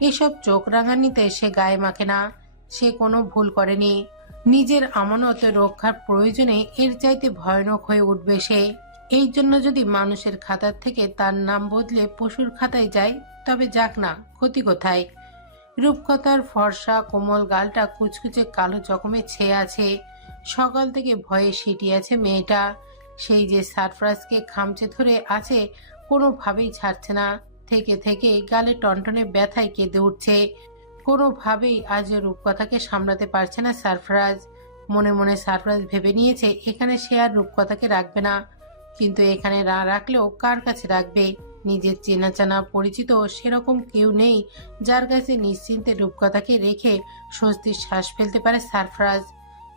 এসব চোখ রাঙানিতে সে গায়ে মাখে না। সে কোনো ভুল করেনি। নিজের আমানত রক্ষার প্রয়োজনে এর চাইতে ভয়ানক হয়ে উঠবে সে। এই জন্য যদি মানুষের খাতার থেকে তার নাম বদলে পশুর খাতায় যায় তবে যাক না, ক্ষতি কোথায়? রূপকথার ফর্সা কোমল গালটা কুচকুচে কালো জখমে ছেয়ে আছে। সকাল থেকে ভয়ে সিটিয়ে আছে মেয়েটা। সেই যে সারফরাজকে খামচে ধরে আছে, কোনোভাবেই ছাড়ছে না। থেকে থেকে গালে টনটনে ব্যথায় কেঁদে উঠছে। কোনোভাবেই আজ রূপকথাকে সামলাতে পারছে না সারফরাজ। মনে মনে সারফরাজ ভেবে নিয়েছে এখানে সে আর রূপকথাকে রাখবে না। কিন্তু এখানে না রাখলেও কার কাছে রাখবে? নিজের চেনাচানা পরিচিত সেরকম কেউ নেই যার কাছে নিশ্চিন্তে রূপকথাকে রেখে স্বস্তির শ্বাস ফেলতে পারে সারফরাজ।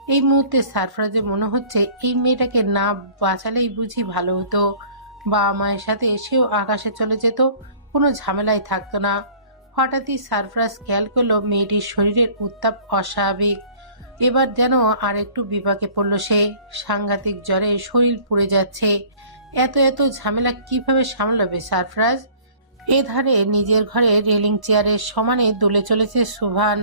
এই মুহূর্তে সারফরাজের মনে হচ্ছে এই মেয়েটাকে না বাঁচালেই বুঝি ভালো হতো। বাবা মায়ের সাথে সেও আকাশে চলে যেত, কোনো ঝামেলাই থাকতো না। হঠাৎই সারফরাজ খেয়াল করলো মেয়েটির শরীরের উত্তাপ অস্বাভাবিক। এবার যেন আর একটু বিপাকে পড়ল সে। সাংঘাতিক জ্বরে শরীর পুড়ে যাচ্ছে। এত এত ঝামেলা কিভাবে সামলাবে সারফরাজ? এধারে নিজের ঘরে রেলিং চেয়ারের সমানে দুলে চলেছে শোভান।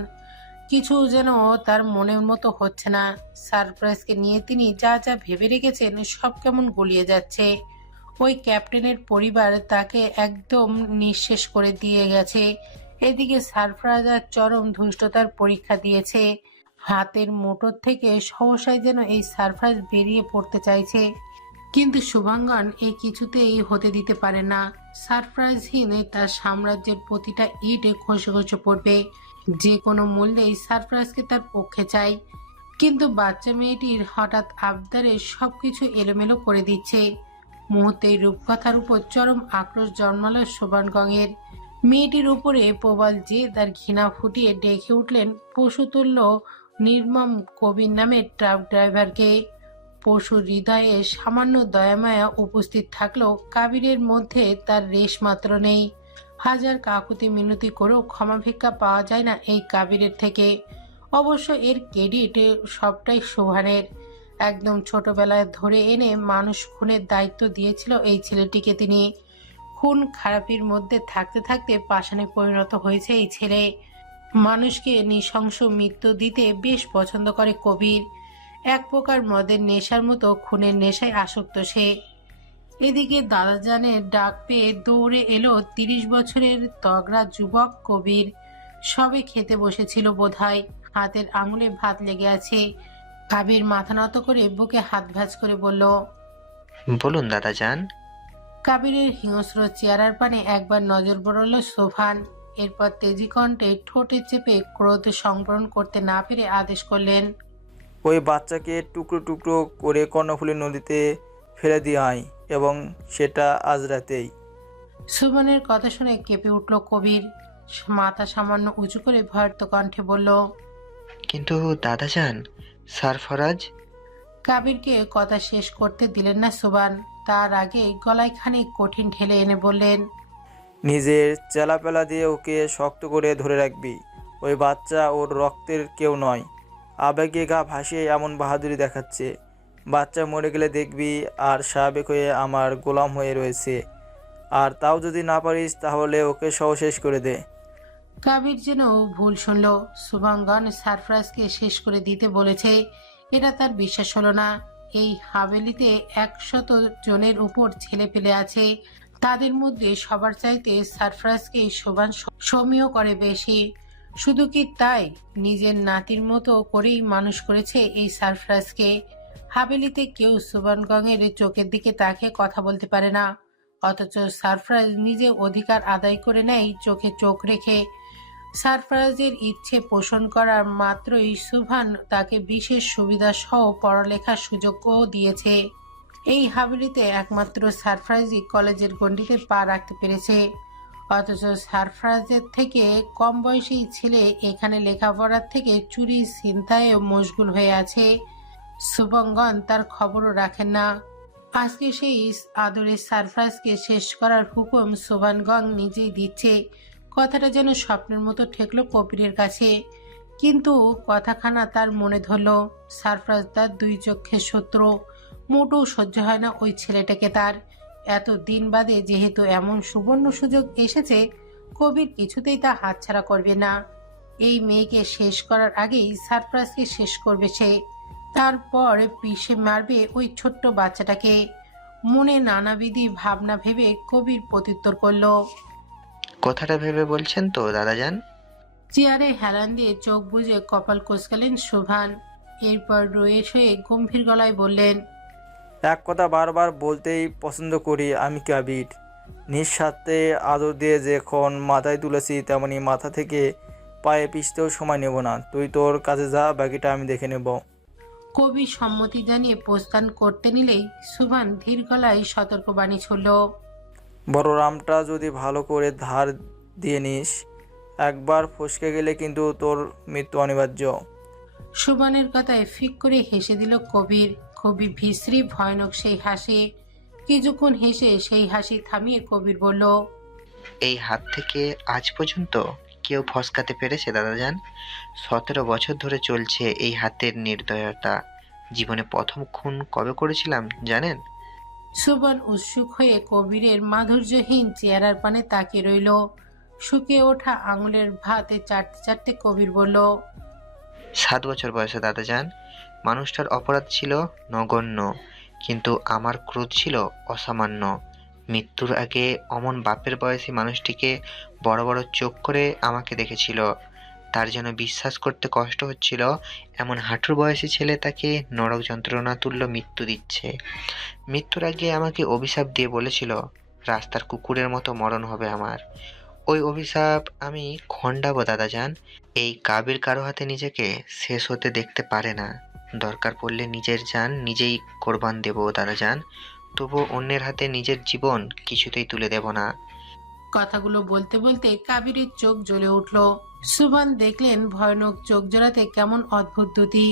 কিছু যেন তার মনের মতো হচ্ছে না। সারপ্রাইজকে নিয়ে তিনি যা যা ভেবে রেখেছেন সব কেমন গুলিয়ে যাচ্ছে। ওই ক্যাপ্টেনের পরিবার তাকে একদম নিঃশেষ করে দিয়ে গেছে। এদিকে সারফরাজ আর চরম ধূষ্টতার পরীক্ষা দিয়েছে। হাতের মুঠোর থেকে সহসায় যেন এই সারফরাজ বেরিয়ে পড়তে চাইছে। কিন্তু শুভাঙ্গন এই কিছুতেই হতে দিতে পারে না। সারপ্রাইজহীন তার সাম্রাজ্যের প্রতিটা ইটে খসে খসে পড়বে। যে কোনো মূল্যেই সারপ্রাইজকে তার পক্ষে চাই। কিন্তু বাচ্চা মেয়েটির হঠাৎ আবদারে সবকিছু এলোমেলো করে দিচ্ছে। মুহূর্তেই রূপকথার উপর চরম আক্রোশ জন্মালো শোভানগঙের। মেয়েটির উপরে প্রবল জেদ আর ঘৃণা ফুটিয়ে ডেকে উঠলেন পশুতুল্য নির্মম কবির নামের ট্রাক ড্রাইভারকে। পশুর হৃদয়ে সামান্য দয়ামায়া উপস্থিত থাকলেও কাবিরের মধ্যে তার রেশ মাত্র নেই। হাজার কাকুতি মিনতি করেও ক্ষমা ভিক্ষা পাওয়া যায় না এই কাবিরের থেকে। অবশ্য এর ক্রেডিট সবটাই শোভানের। একদম ছোটবেলায় ধরে এনে মানুষ খুনের দায়িত্ব দিয়েছিল এই ছেলেটিকে তিনি। খুন খারাপির মধ্যে থাকতে থাকতে পাষাণে পরিণত হয়েছে এই ছেলে। মানুষকে নৃশংস মৃত্যু দিতে বেশ পছন্দ করে কবির। এক প্রকার মদের নেশার মতো খুনের নেশায় আসক্ত সে। এদিকে দাদাজানের ডাক পেয়ে দৌড়ে এলো 30 বছরের তগড়া যুবক কবির। সবে খেতে বসেছিল বোধহয়। হাতের আঙুলে ভাত লেগে আছে। কাবির মাথা নত করে বুকে হাত ভাঁজ করে বলল, বলুন দাদাজান। কাবিরের হিংস্র চেহারার পানে একবার নজর পড়ল সোফান। এরপর তেজি কণ্ঠে ঠোঁটে চেপে ক্রোধ সংবরণ করতে না পেরে আদেশ করলেন, ওই বাচ্চাকে টুকরো টুকরো করে কর্ণফুলী নদীতে ফেলে দিয়ে আয়, এবং সেটা আজ রাতেই। সুমনের কথা শুনে কেঁপে উঠল কবির। মাথা সামান্য উঁচু করে ভয়ার্ত কণ্ঠে বলল, কিন্তু দাদাজান, সারফরাজ। কাবিরকে কথা শেষ করতে দিলেন না সুবান। তার আগে গলায় খানিক কঠিন ঠেলে এনে বললেন, নিজের চেলাপেলা দিয়ে ওকে শক্ত করে ধরে রাখবি। ওই বাচ্চা ওর রক্তের কেউ নয়। আবেগে গা ভাসিয়ে এমন বাহাদুরি দেখাচ্ছে। বাচ্চা মরে গেলে দেখবি আর স্বাভাবিক হয়ে আমার গোলাম হয়ে রয়েছে। আর তাও যদি না পারিস তাহলে ওকে সহ শেষ করে দে। কাবির যেন ভুল শুনল। শুভাঙ্গন সারফরাজকে শেষ করে দিতে বলেছে, এটা তার বিশ্বাস হলো না। এই হাভেলিতে 100 জনের উপর ছেলে পেলে আছে, তাদের মধ্যে সবার চাইতে সারফরাজকে শোভান সমীহ করে বেশি। শুধু কি তাই, নিজের নাতির মতো করেই মানুষ করেছে এই সারফরাজকে। হাভেলিতে কেউ সুবানগঙের চোখের দিকে তাকিয়ে কথা বলতে পারে না, অথচ সারফরাজ নিজে অধিকার আদায় করে নেয় চোখে চোখ রেখে। সারফরাজের ইচ্ছে পোষণ করার মাত্রই সুভান তাকে বিশেষ সুবিধা সহ পড়ালেখার সুযোগও দিয়েছে। এই হাভেলিতে একমাত্র সারফরাজই কলেজের গণ্ডিতে পা রাখতে পেরেছে, অথচ সারফরাজের থেকে কম বয়সী ছেলে এখানে লেখাপড়ার থেকে চুরি ছিনতাইয়ে মশগুল হয়ে আছে। শুভঙ্গন তার খবরও রাখেন না। আজকে সেই আদরের সারফরাজকে শেষ করার হুকুম সুভানগং নিজেই দিচ্ছে। কথাটা যেন স্বপ্নের মতো ঠেকলো কবিরের কাছে, কিন্তু কথাখানা তার মনে ধরল। সারফরাজ তার 2 চক্ষের শত্রু, মোটেও সহ্য হয় না ওই ছেলেটাকে তার। এত দিন বাদে যেহেতু এমন সুবর্ণ সুযোগ এসেছে, কবির কিছুতেই তা হাতছাড়া করবে না। এই মেয়েকে শেষ করার আগেই সারফরাজকে শেষ করবে সে। তারপর পিষে মারবে ওই ছোট্ট বাচ্চাটাকে। মনে নানাবিধি ভাবনা ভেবে কবির প্রত্যুত্তর করল। কথাটা ভেবে বলছেন তো দাদাজান? চেয়ারে হেলান দিয়ে চোখ বুজে কপাল কোঁচকালেন শোভান। এরপর রয়েস হয়ে গম্ভীর গলায় বললেন, এক কথা বারবার বলতেই পছন্দ করি আমি কাবির। নিঃস্বার্থে আদর দিয়ে যখন মাথায় তুলেছি, তেমনি মাথা থেকে পায়ে পিষতেও সময় নেব না। তুই তোর কাছে যা, বাকিটা আমি দেখে নেব। কবি সম্মতি জানিয়ে প্রস্থান করতে নিলেই সুভান ধীর গলায় সতর্কবাণী ছুড়ল, বড় রামটা যদি ভালো করে ধার দিয়ে নিস, একবার ফসকে গেলে কিন্তু তোর মৃত্যু অনিবার্য। সুভানের কথায় ফিক করে হেসে দিল কবির। খুবই বিশ্রী ভয়ানক সেই হাসি। কিছুক্ষণ হেসে সেই হাসি থামিয়ে কবির বলল, এই হাত থেকে আজ পর্যন্ত কেউ ফসকাতে পেরেছে দাদাজান? 17 বছর ধরে চলছে এই হাতের নির্দয়তা। জীবনে প্রথম খুন কবে করেছিলাম জানেন? সুভান উৎসুক হয়ে কবিরের মাধুর্যহীন চেহারার পানে তাকিয়ে রইল। শুকিয়ে ওঠা আঙুলের ভাতে চাটতে চাটতে কবির বলল, 7 বছর বয়সে দাদাজান। মানুষটার অপরাধ ছিল নগণ্য, কিন্তু আমার ক্রোধ ছিল অসামান্য। মৃত্যুর আগে অমন বাপের বয়সী মানুষটিকে বড় বড় চোখ করে আমাকে দেখেছিল। তার যেন বিশ্বাস করতে কষ্ট হচ্ছিল এমন হাঁটুর বয়সী ছেলে তাকে নরক যন্ত্রণা তুল্য মৃত্যু দিচ্ছে। মৃত্যুর আগে আমাকে অভিশাপ দিয়ে বলেছিল, রাস্তার কুকুরের মতো মরণ হবে আমার। ওই অভিশাপ আমি খণ্ডাবো দাদাজান। এই কাবির কারো হাতে নিজেকে শেষ হতে দেখতে পারে না। দরকার পড়লে নিজের জান নিজেই কোরবান দেব দাদাজান, তবু অন্যের হাতে নিজের জীবন কিছুতেই তুলে দেব না। কথাগুলো বলতে বলতে কাবিরের চোখ জ্বলে উঠল। সুভান দেখলেন ভয়ানক চোখ জোড়াতে কেমন অদ্ভুত দ্যুতি।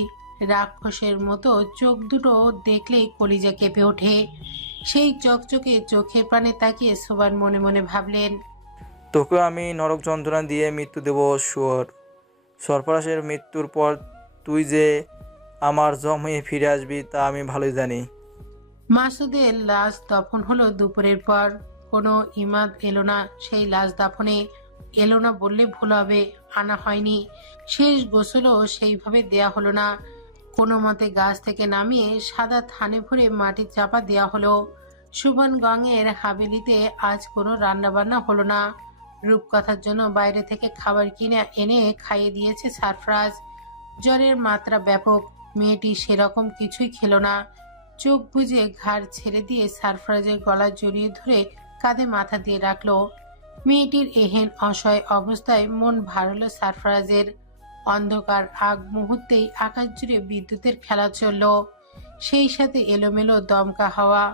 রাক্ষসের মতো চোখ দুটো দেখলেই কলিজা কেঁপে ওঠে। সেই চকচকে চোখের প্রাণে তাকিয়ে সুভান মনে মনে ভাবলেন, তোকে আমি নরক যন্ত্রণা দিয়ে মৃত্যু দেব শুয়োর। সরফরাজের মৃত্যুর পর তুই যে আমার জমে ফিরে আসবি তা আমি ভালোই জানি। মাসুদের লাশ দাফন হলো দুপুরের পর। কোনো ইমাদ এলো না সেই লাশ দাফনে। এলো না বললে ভুল হবে, আনা হয়নি। শেষ গোসলও সেইভাবে দেয়া হলো না। কোনো মতে গাছ থেকে নামিয়ে সাদা থানে ভরে মাটি চাপা দেয়া হলো। সুবনগঙের হাভেলিতে আজ কোনো রান্নাবান্না হলো না। রূপকথার জন্য বাইরে থেকে খাবার কিনে এনে খাইয়ে দিয়েছে সারফরাজ। জ্বরের মাত্রা ব্যাপক, মেয়েটি সেরকম কিছুই খেলো না। চোখ বুজে ঘাড় ছেড়ে দিয়ে সারফরাজের গলা জড়িয়ে ধরে কাঁধে মাথা দিয়ে রাখলো। মেয়েটির এহেন অসহায় অবস্থায় মন ভারল সারফরাজের। অন্ধকার আগ মুহূর্তেই আকাশ জুড়ে বিদ্যুতের খেলা চলল। সেই সাথে এলোমেলো দমকা হাওয়া,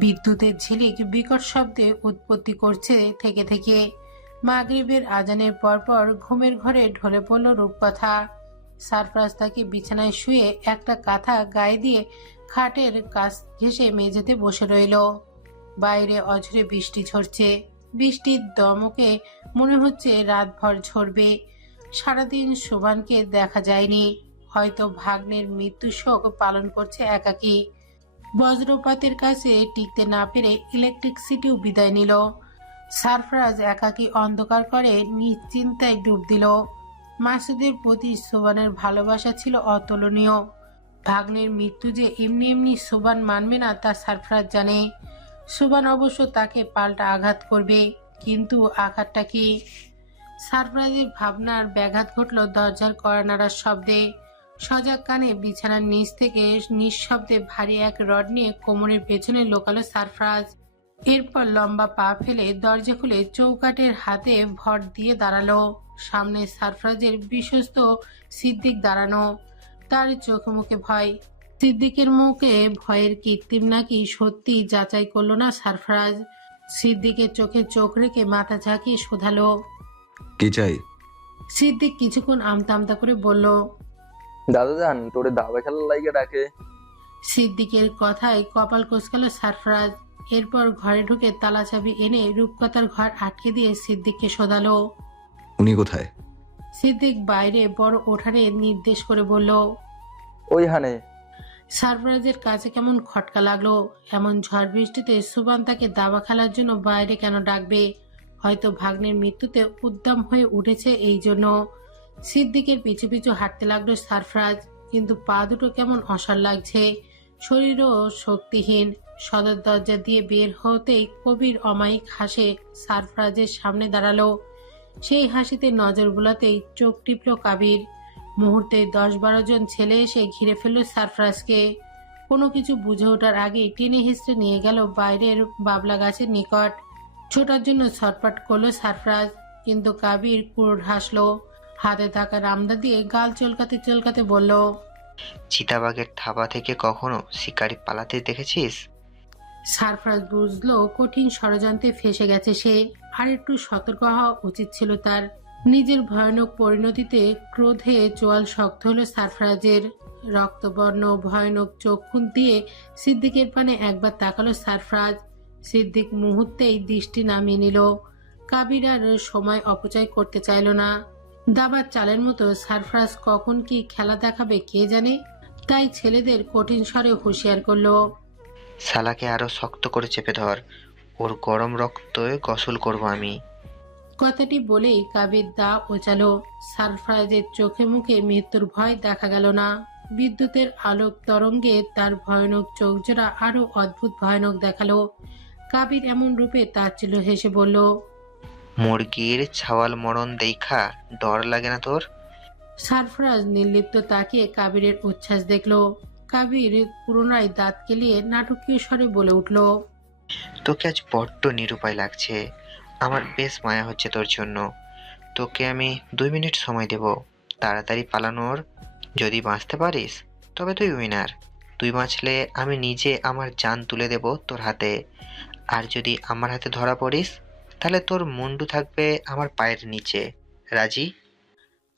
বিদ্যুতের ঝিলিক বিকট শব্দে উৎপত্তি করছে থেকে থেকে। মাগরিবের আজানের পরপর ঘুমের ঘরে ঢলে পড়ল রূপকথা। সারফরাজ তাকে বিছানায় শুয়ে একটা কাঁথা গায়ে দিয়ে খাটের কাছ ঘেঁষে মেঝেতে বসে রইল। বাইরে অঝরে বৃষ্টি ঝরছে। বৃষ্টির দমকে মনে হচ্ছে রাতভর ঝরবে। সারাদিন শোভানকে দেখা যায়নি, হয়তো ভাগ্নের মৃত্যু শোক পালন করছে একাকী। বজ্রপাতের কাছে টিকতে না পেরে ইলেকট্রিসিটিও বিদায় নিল। সারফরাজ একাকী অন্ধকার করে নিশ্চিন্তায় ডুব দিল। মাসুদের প্রতি সোবানের ভালোবাসা ছিল অতুলনীয়। ভাগ্নের মৃত্যু যে এমনি এমনি সোবান মানবে না তা সারফরাজ জানে। সোবান অবশ্য তাকে পাল্টা আঘাত করবে, কিন্তু আঘাতটা কি? সারফরাজের ভাবনার ব্যাঘাত ঘটল দরজার কড়া নাড়ার শব্দে। সজাগ কানে বিছানার নিচ থেকে নিঃশব্দে ভারী এক রড নিয়ে কোমরের পেছনে লোকালো সারফরাজ। এরপর লম্বা পা ফেলে দরজা খুলে চৌকাঠের হাতে ভর দিয়ে দাঁড়ালো। সামনে সারফরাজের বিশ্বস্ত সিদ্দিক দাঁড়ানো, তার চোখে মুখে ভয়। সিদ্দিকের মুখে ভয়ের কৃত্রিম নাকি সত্যি যাচাই করলো না সারফরাজ। সিদ্দিকের চোখে চোখ রেখে মাথা ঝাঁকিয়ে শোধালো। কি চাই? সিদ্দিক কিছুক্ষণ আমতা আমতা করে বলল। দাদা যান তোরে দাবা খেলার লাইগে ডাকে। সিদ্দিকের কথায় কপাল কোঁচকালো সারফরাজ। এরপর ঘরে ঢুকে তালা চাবি এনে রূপকথার ঘর আটকে দিয়ে সিদ্দিককে শোধালো। উনি কোথায়? সিদ্দিক বাইরে বড় ওঠারে নির্দেশ করে বলল। ওই হানে। সারফরাজের কাছে কেমন খটকা লাগলো। এমন ঝড় বৃষ্টিতে সুবান তাকে দাবা খেলার জন্য বাইরে কেন ডাকবে? হয়তো ভাগ্নের মৃত্যুতে উদ্দাম হয়ে উঠেছে এই জন্য। সিদ্দিকের পিছু পিছু হাঁটতে লাগলো সারফরাজ, কিন্তু পা দুটো কেমন অসাড় লাগছে, শরীরও শক্তিহীন। সদর দরজা দিয়ে বের হতেই কবির অমায়িক হাসে সারফরাজের সামনে দাঁড়ালো। সেই হাসিতে নজর বুলাতেই চোখ টিপল কাবির। মুহূর্তে 10-12 জন ছেলে এসে ঘিরে ফেলল সারফরাজকে। কোনো কিছু বুঝে ওঠার আগেই টেনে হিঁচড়ে নিয়ে গেল বাইরের বাবলা গাছের নিকট। ছোটার জন্য ছটফট করলো সারফরাজ, কিন্তু কাবির কুড় হাসলো। হাতে থাকা রামদা দিয়ে গাল চলকাতে চলকাতে বলল। চিতাবাঘের থাবা থেকে কখনো শিকারি পালাতে দেখেছিস? সারফরাজ বুঝলো কঠিন ষড়যন্ত্রে ফেসে গেছে সে। আর একটু সতর্ক হওয়া উচিত ছিল তার। নিজের ভয়ানক পরিণতিতে ক্রোধে চোয়াল শক্ত হলো সারফরাজের। রক্তবর্ণ ভয়ানক চক্ষু দিয়ে সিদ্দিকের পানে একবার তাকালো সারফরাজ। সিদ্দিক মুহূর্তেই দৃষ্টি নামিয়ে নিল। কাবির আর সময় অপচয় করতে চাইল না। দাবার চালের মতো সারফরাজ কখন কি খেলা দেখাবে কে জানে। তাই ছেলেদের কঠিন স্বরে হুঁশিয়ার করলো। শালাকে আরো শক্ত করে চেপে ধর, ওর গরম রক্তে গোসল করব আমি। কথাটি বলেই কাবির দা ওচালো। সারফরাজের চোখে মুখে মৃত্যুর ভয় দেখা গেল না। বিদ্যুতের আলোক তরঙ্গে তার ভয়ানক চোখজোড়া আরো অদ্ভুত ভয়ানক দেখালো। কাবির এমন রূপে তাচ্ছিল্য হেসে বলল। মুরগির ছাওয়াল মরণ দেখা ডর লাগে না তোর? সারফরাজ নির্লিপ্ত তাকিয়ে কাবিরের উচ্ছ্বাস দেখল। কাবির পুনরায় দাঁত কেলিয়ে নাটকীয় স্বরে বলে উঠল। তোকে আজ বড্ড নিরুপায় লাগছে। আমার বেশ মায়া হচ্ছে তোর জন্য। তোকে আমি 2 মিনিট সময় দেব তাড়াতাড়ি পালানোর। যদি বাঁচতে পারিস তবে তুই উইনার। তুই বাঁচলে আমি নিজে আমার জান তুলে দেব তোর হাতে। আর যদি আমার হাতে ধরা পড়িস তাহলে তোর মুন্ডু থাকবে আমার পায়ের নিচে। রাজি?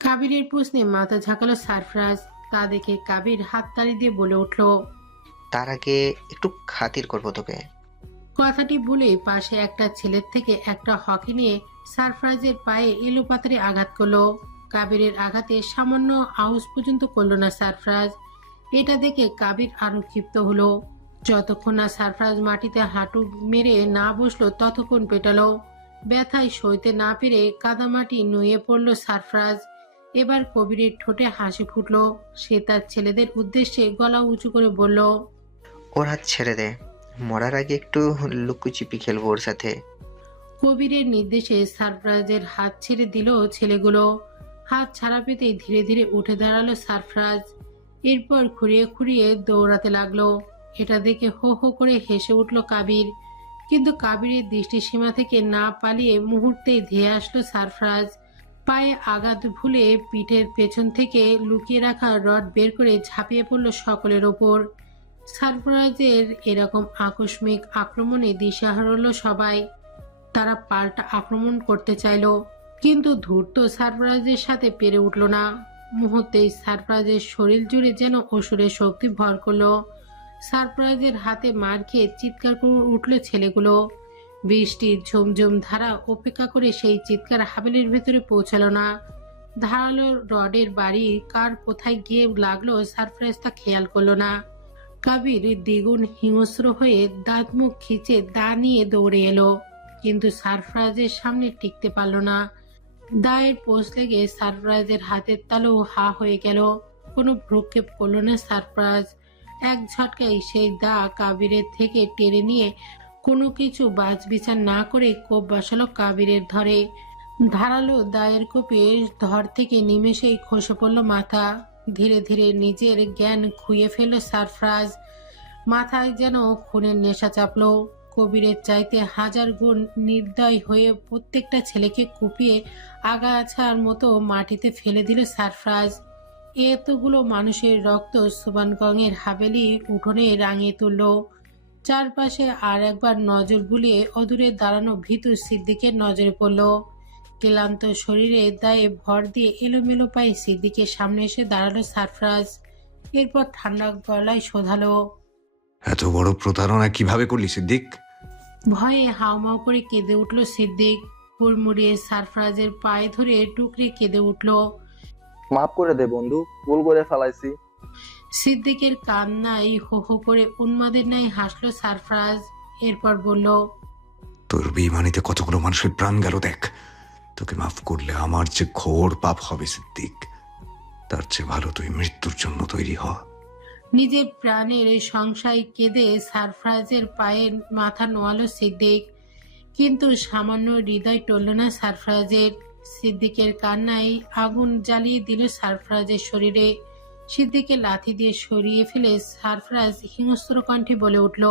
কাবিরের প্রশ্নে মাথা ঝাঁকালো সারফরাজ। তা দেখে কাবির হাততালি দিয়ে বলে উঠল। তার আগে একটু খাতির করবো তোকে। কথাটি বলে পাশে একটা ছেলের থেকে একটা হকি নিয়ে সারফরাজের পায়ে এলোপাতাড়ি আঘাত করলো। কাবিরের আঘাতে সামান্য আউজ পর্যন্ত করলো না সারফরাজ। এটা দেখে কাবির আরো ক্ষিপ্ত হলো। যতক্ষণ না সারফরাজ মাটিতে হাঁটু মেরে না বসলো ততক্ষণ পেটালো। ব্যথায় সইতে না পেরে কাদামাটি নুয়ে পড়ল সারফরাজ। এবার কবিরের ঠোঁটে হাসি ফুটলো। সে তার ছেলেদের উদ্দেশ্যে গলা উঁচু করে বলল। ওর হাত ছেড়ে দে, মরার আগে একটু লুকোচুপি খেলবো ওর সাথে। কবিরের নির্দেশে সারফরাজের হাত ছেড়ে দিল ছেলেগুলো। হাত ছাড়া পেতেই ধীরে ধীরে উঠে দাঁড়ালো সারফরাজ। এরপর খুঁড়িয়ে খুঁড়িয়ে দৌড়াতে লাগলো। এটা দেখে হো হো করে হেসে উঠল কাবির। কিন্তু কাবিরের দৃষ্টিসীমা থেকে না পালিয়ে মুহূর্তেই ধেয়ে আসলো সারফরাজ। পায়ে আঘাত ভুলে পিঠের পেছন থেকে লুকিয়ে রাখা রড বের করে ঝাঁপিয়ে পড়ল সকলের ওপর। সারফরাজের এরকম আকস্মিক আক্রমণে দিশাহারা হলো সবাই। তারা পাল্টা আক্রমণ করতে চাইল, কিন্তু ধূর্ত সারফরাজের সাথে পেরে উঠল না। মুহূর্তেই সারফরাজের শরীর জুড়ে যেন অসুরের শক্তি ভর করলো। সারফরাজের হাতে মার খেয়ে চিৎকার করে উঠল ছেলেগুলো। বৃষ্টির ঝুমঝুম ধারা অপেক্ষা করে সেই চিৎকার হাবেলির ভেতরে পৌঁছালো না। ধারালো রডের বাড়ি কার কোথায় গিয়ে লাগলো সারফরাজ তা খেয়াল করলো না। কাবির দ্বিগুণ হিংস্র হয়ে দাঁত মুখ খিচে দা নিয়ে দৌড়ে এলো, কিন্তু সারফরাজের সামনে টিকতে পারল না। দায়ের পোষ লেগে সারফরাজের হাতের তালু হা হয়ে গেল। কোনো ভ্রুক্ষেপ করল না সারফরাজ। এক ঝটকায় সেই দা কাবিরের থেকে টেনে নিয়ে কোনো কিছু বাছবিচার না করে কোপ বসালো কাবিরের ধরে। ধারালো দায়ের কোপে ধর থেকে নিমেষেই খসে পড়ল মাথা। ধীরে ধীরে নিজের জ্ঞান খুইয়ে ফেলল সারফরাজ। মাথায় যেন খুনের নেশা চাপলো। কবিরের চাইতে 1000 গুণ নির্দয় হয়ে প্রত্যেকটা ছেলেকে কুপিয়ে আগাছার মতো মাটিতে ফেলে দিল সারফরাজ। এতগুলো মানুষের রক্ত সুবানগঞ্জের হাবেলি উঠোনে রাঙিয়ে তুলল। চারপাশে আর একবার নজর বুলিয়ে অদূরে দাঁড়ানো ভীতু সিদ্দিকের নজরে পড়ল। ক্লান্ত শরীরে দায়ে ভর দিয়ে এলোমেলো পায়ে সিদ্দিকের সামনে এসে দাঁড়ালো সারফরাজ। এরপর ঠান্ডা গলায় শোধালো, এত বড় প্রতারণা কিভাবে করলি সিদ্দিক? ভয়ে হাউমাউ করে কেঁদে উঠল সিদ্দিক। হুড়মুড়িয়ে সারফরাজের পায়ে ধরে টুকরে কেঁদে উঠল। মাফ করে দে বন্ধু, ভুল করে ফেলাইছি। সিদ্দিকের কান্নায় হো হো করে উন্মাদের ন্যায় হাসলো সারফরাজ। এরপর বলল, তোর বেইমানিতে কতগুলো মানুষের প্রাণ গেল দেখ। তোকে মাফ করলে আমার যে ঘোর পাপ হবে সিদ্দিক, তার চেয়ে ভালো তুই মৃত্যুর জন্য তৈরি হ। নিজের প্রাণের সংশয় কেঁদে সারফরাজের পায়ে মাথা নোয়ালো সিদ্দিক, কিন্তু সামান্য হৃদয় টলল না সারফরাজের। সিদ্দিকের কান্নায় আগুন জ্বালিয়ে দিল সারফরাজের শরীরে। সিদ্দিকে লাথি দিয়ে সরিয়ে ফেলে সারফরাজ হিংস্র কণ্ঠে বলে উঠল,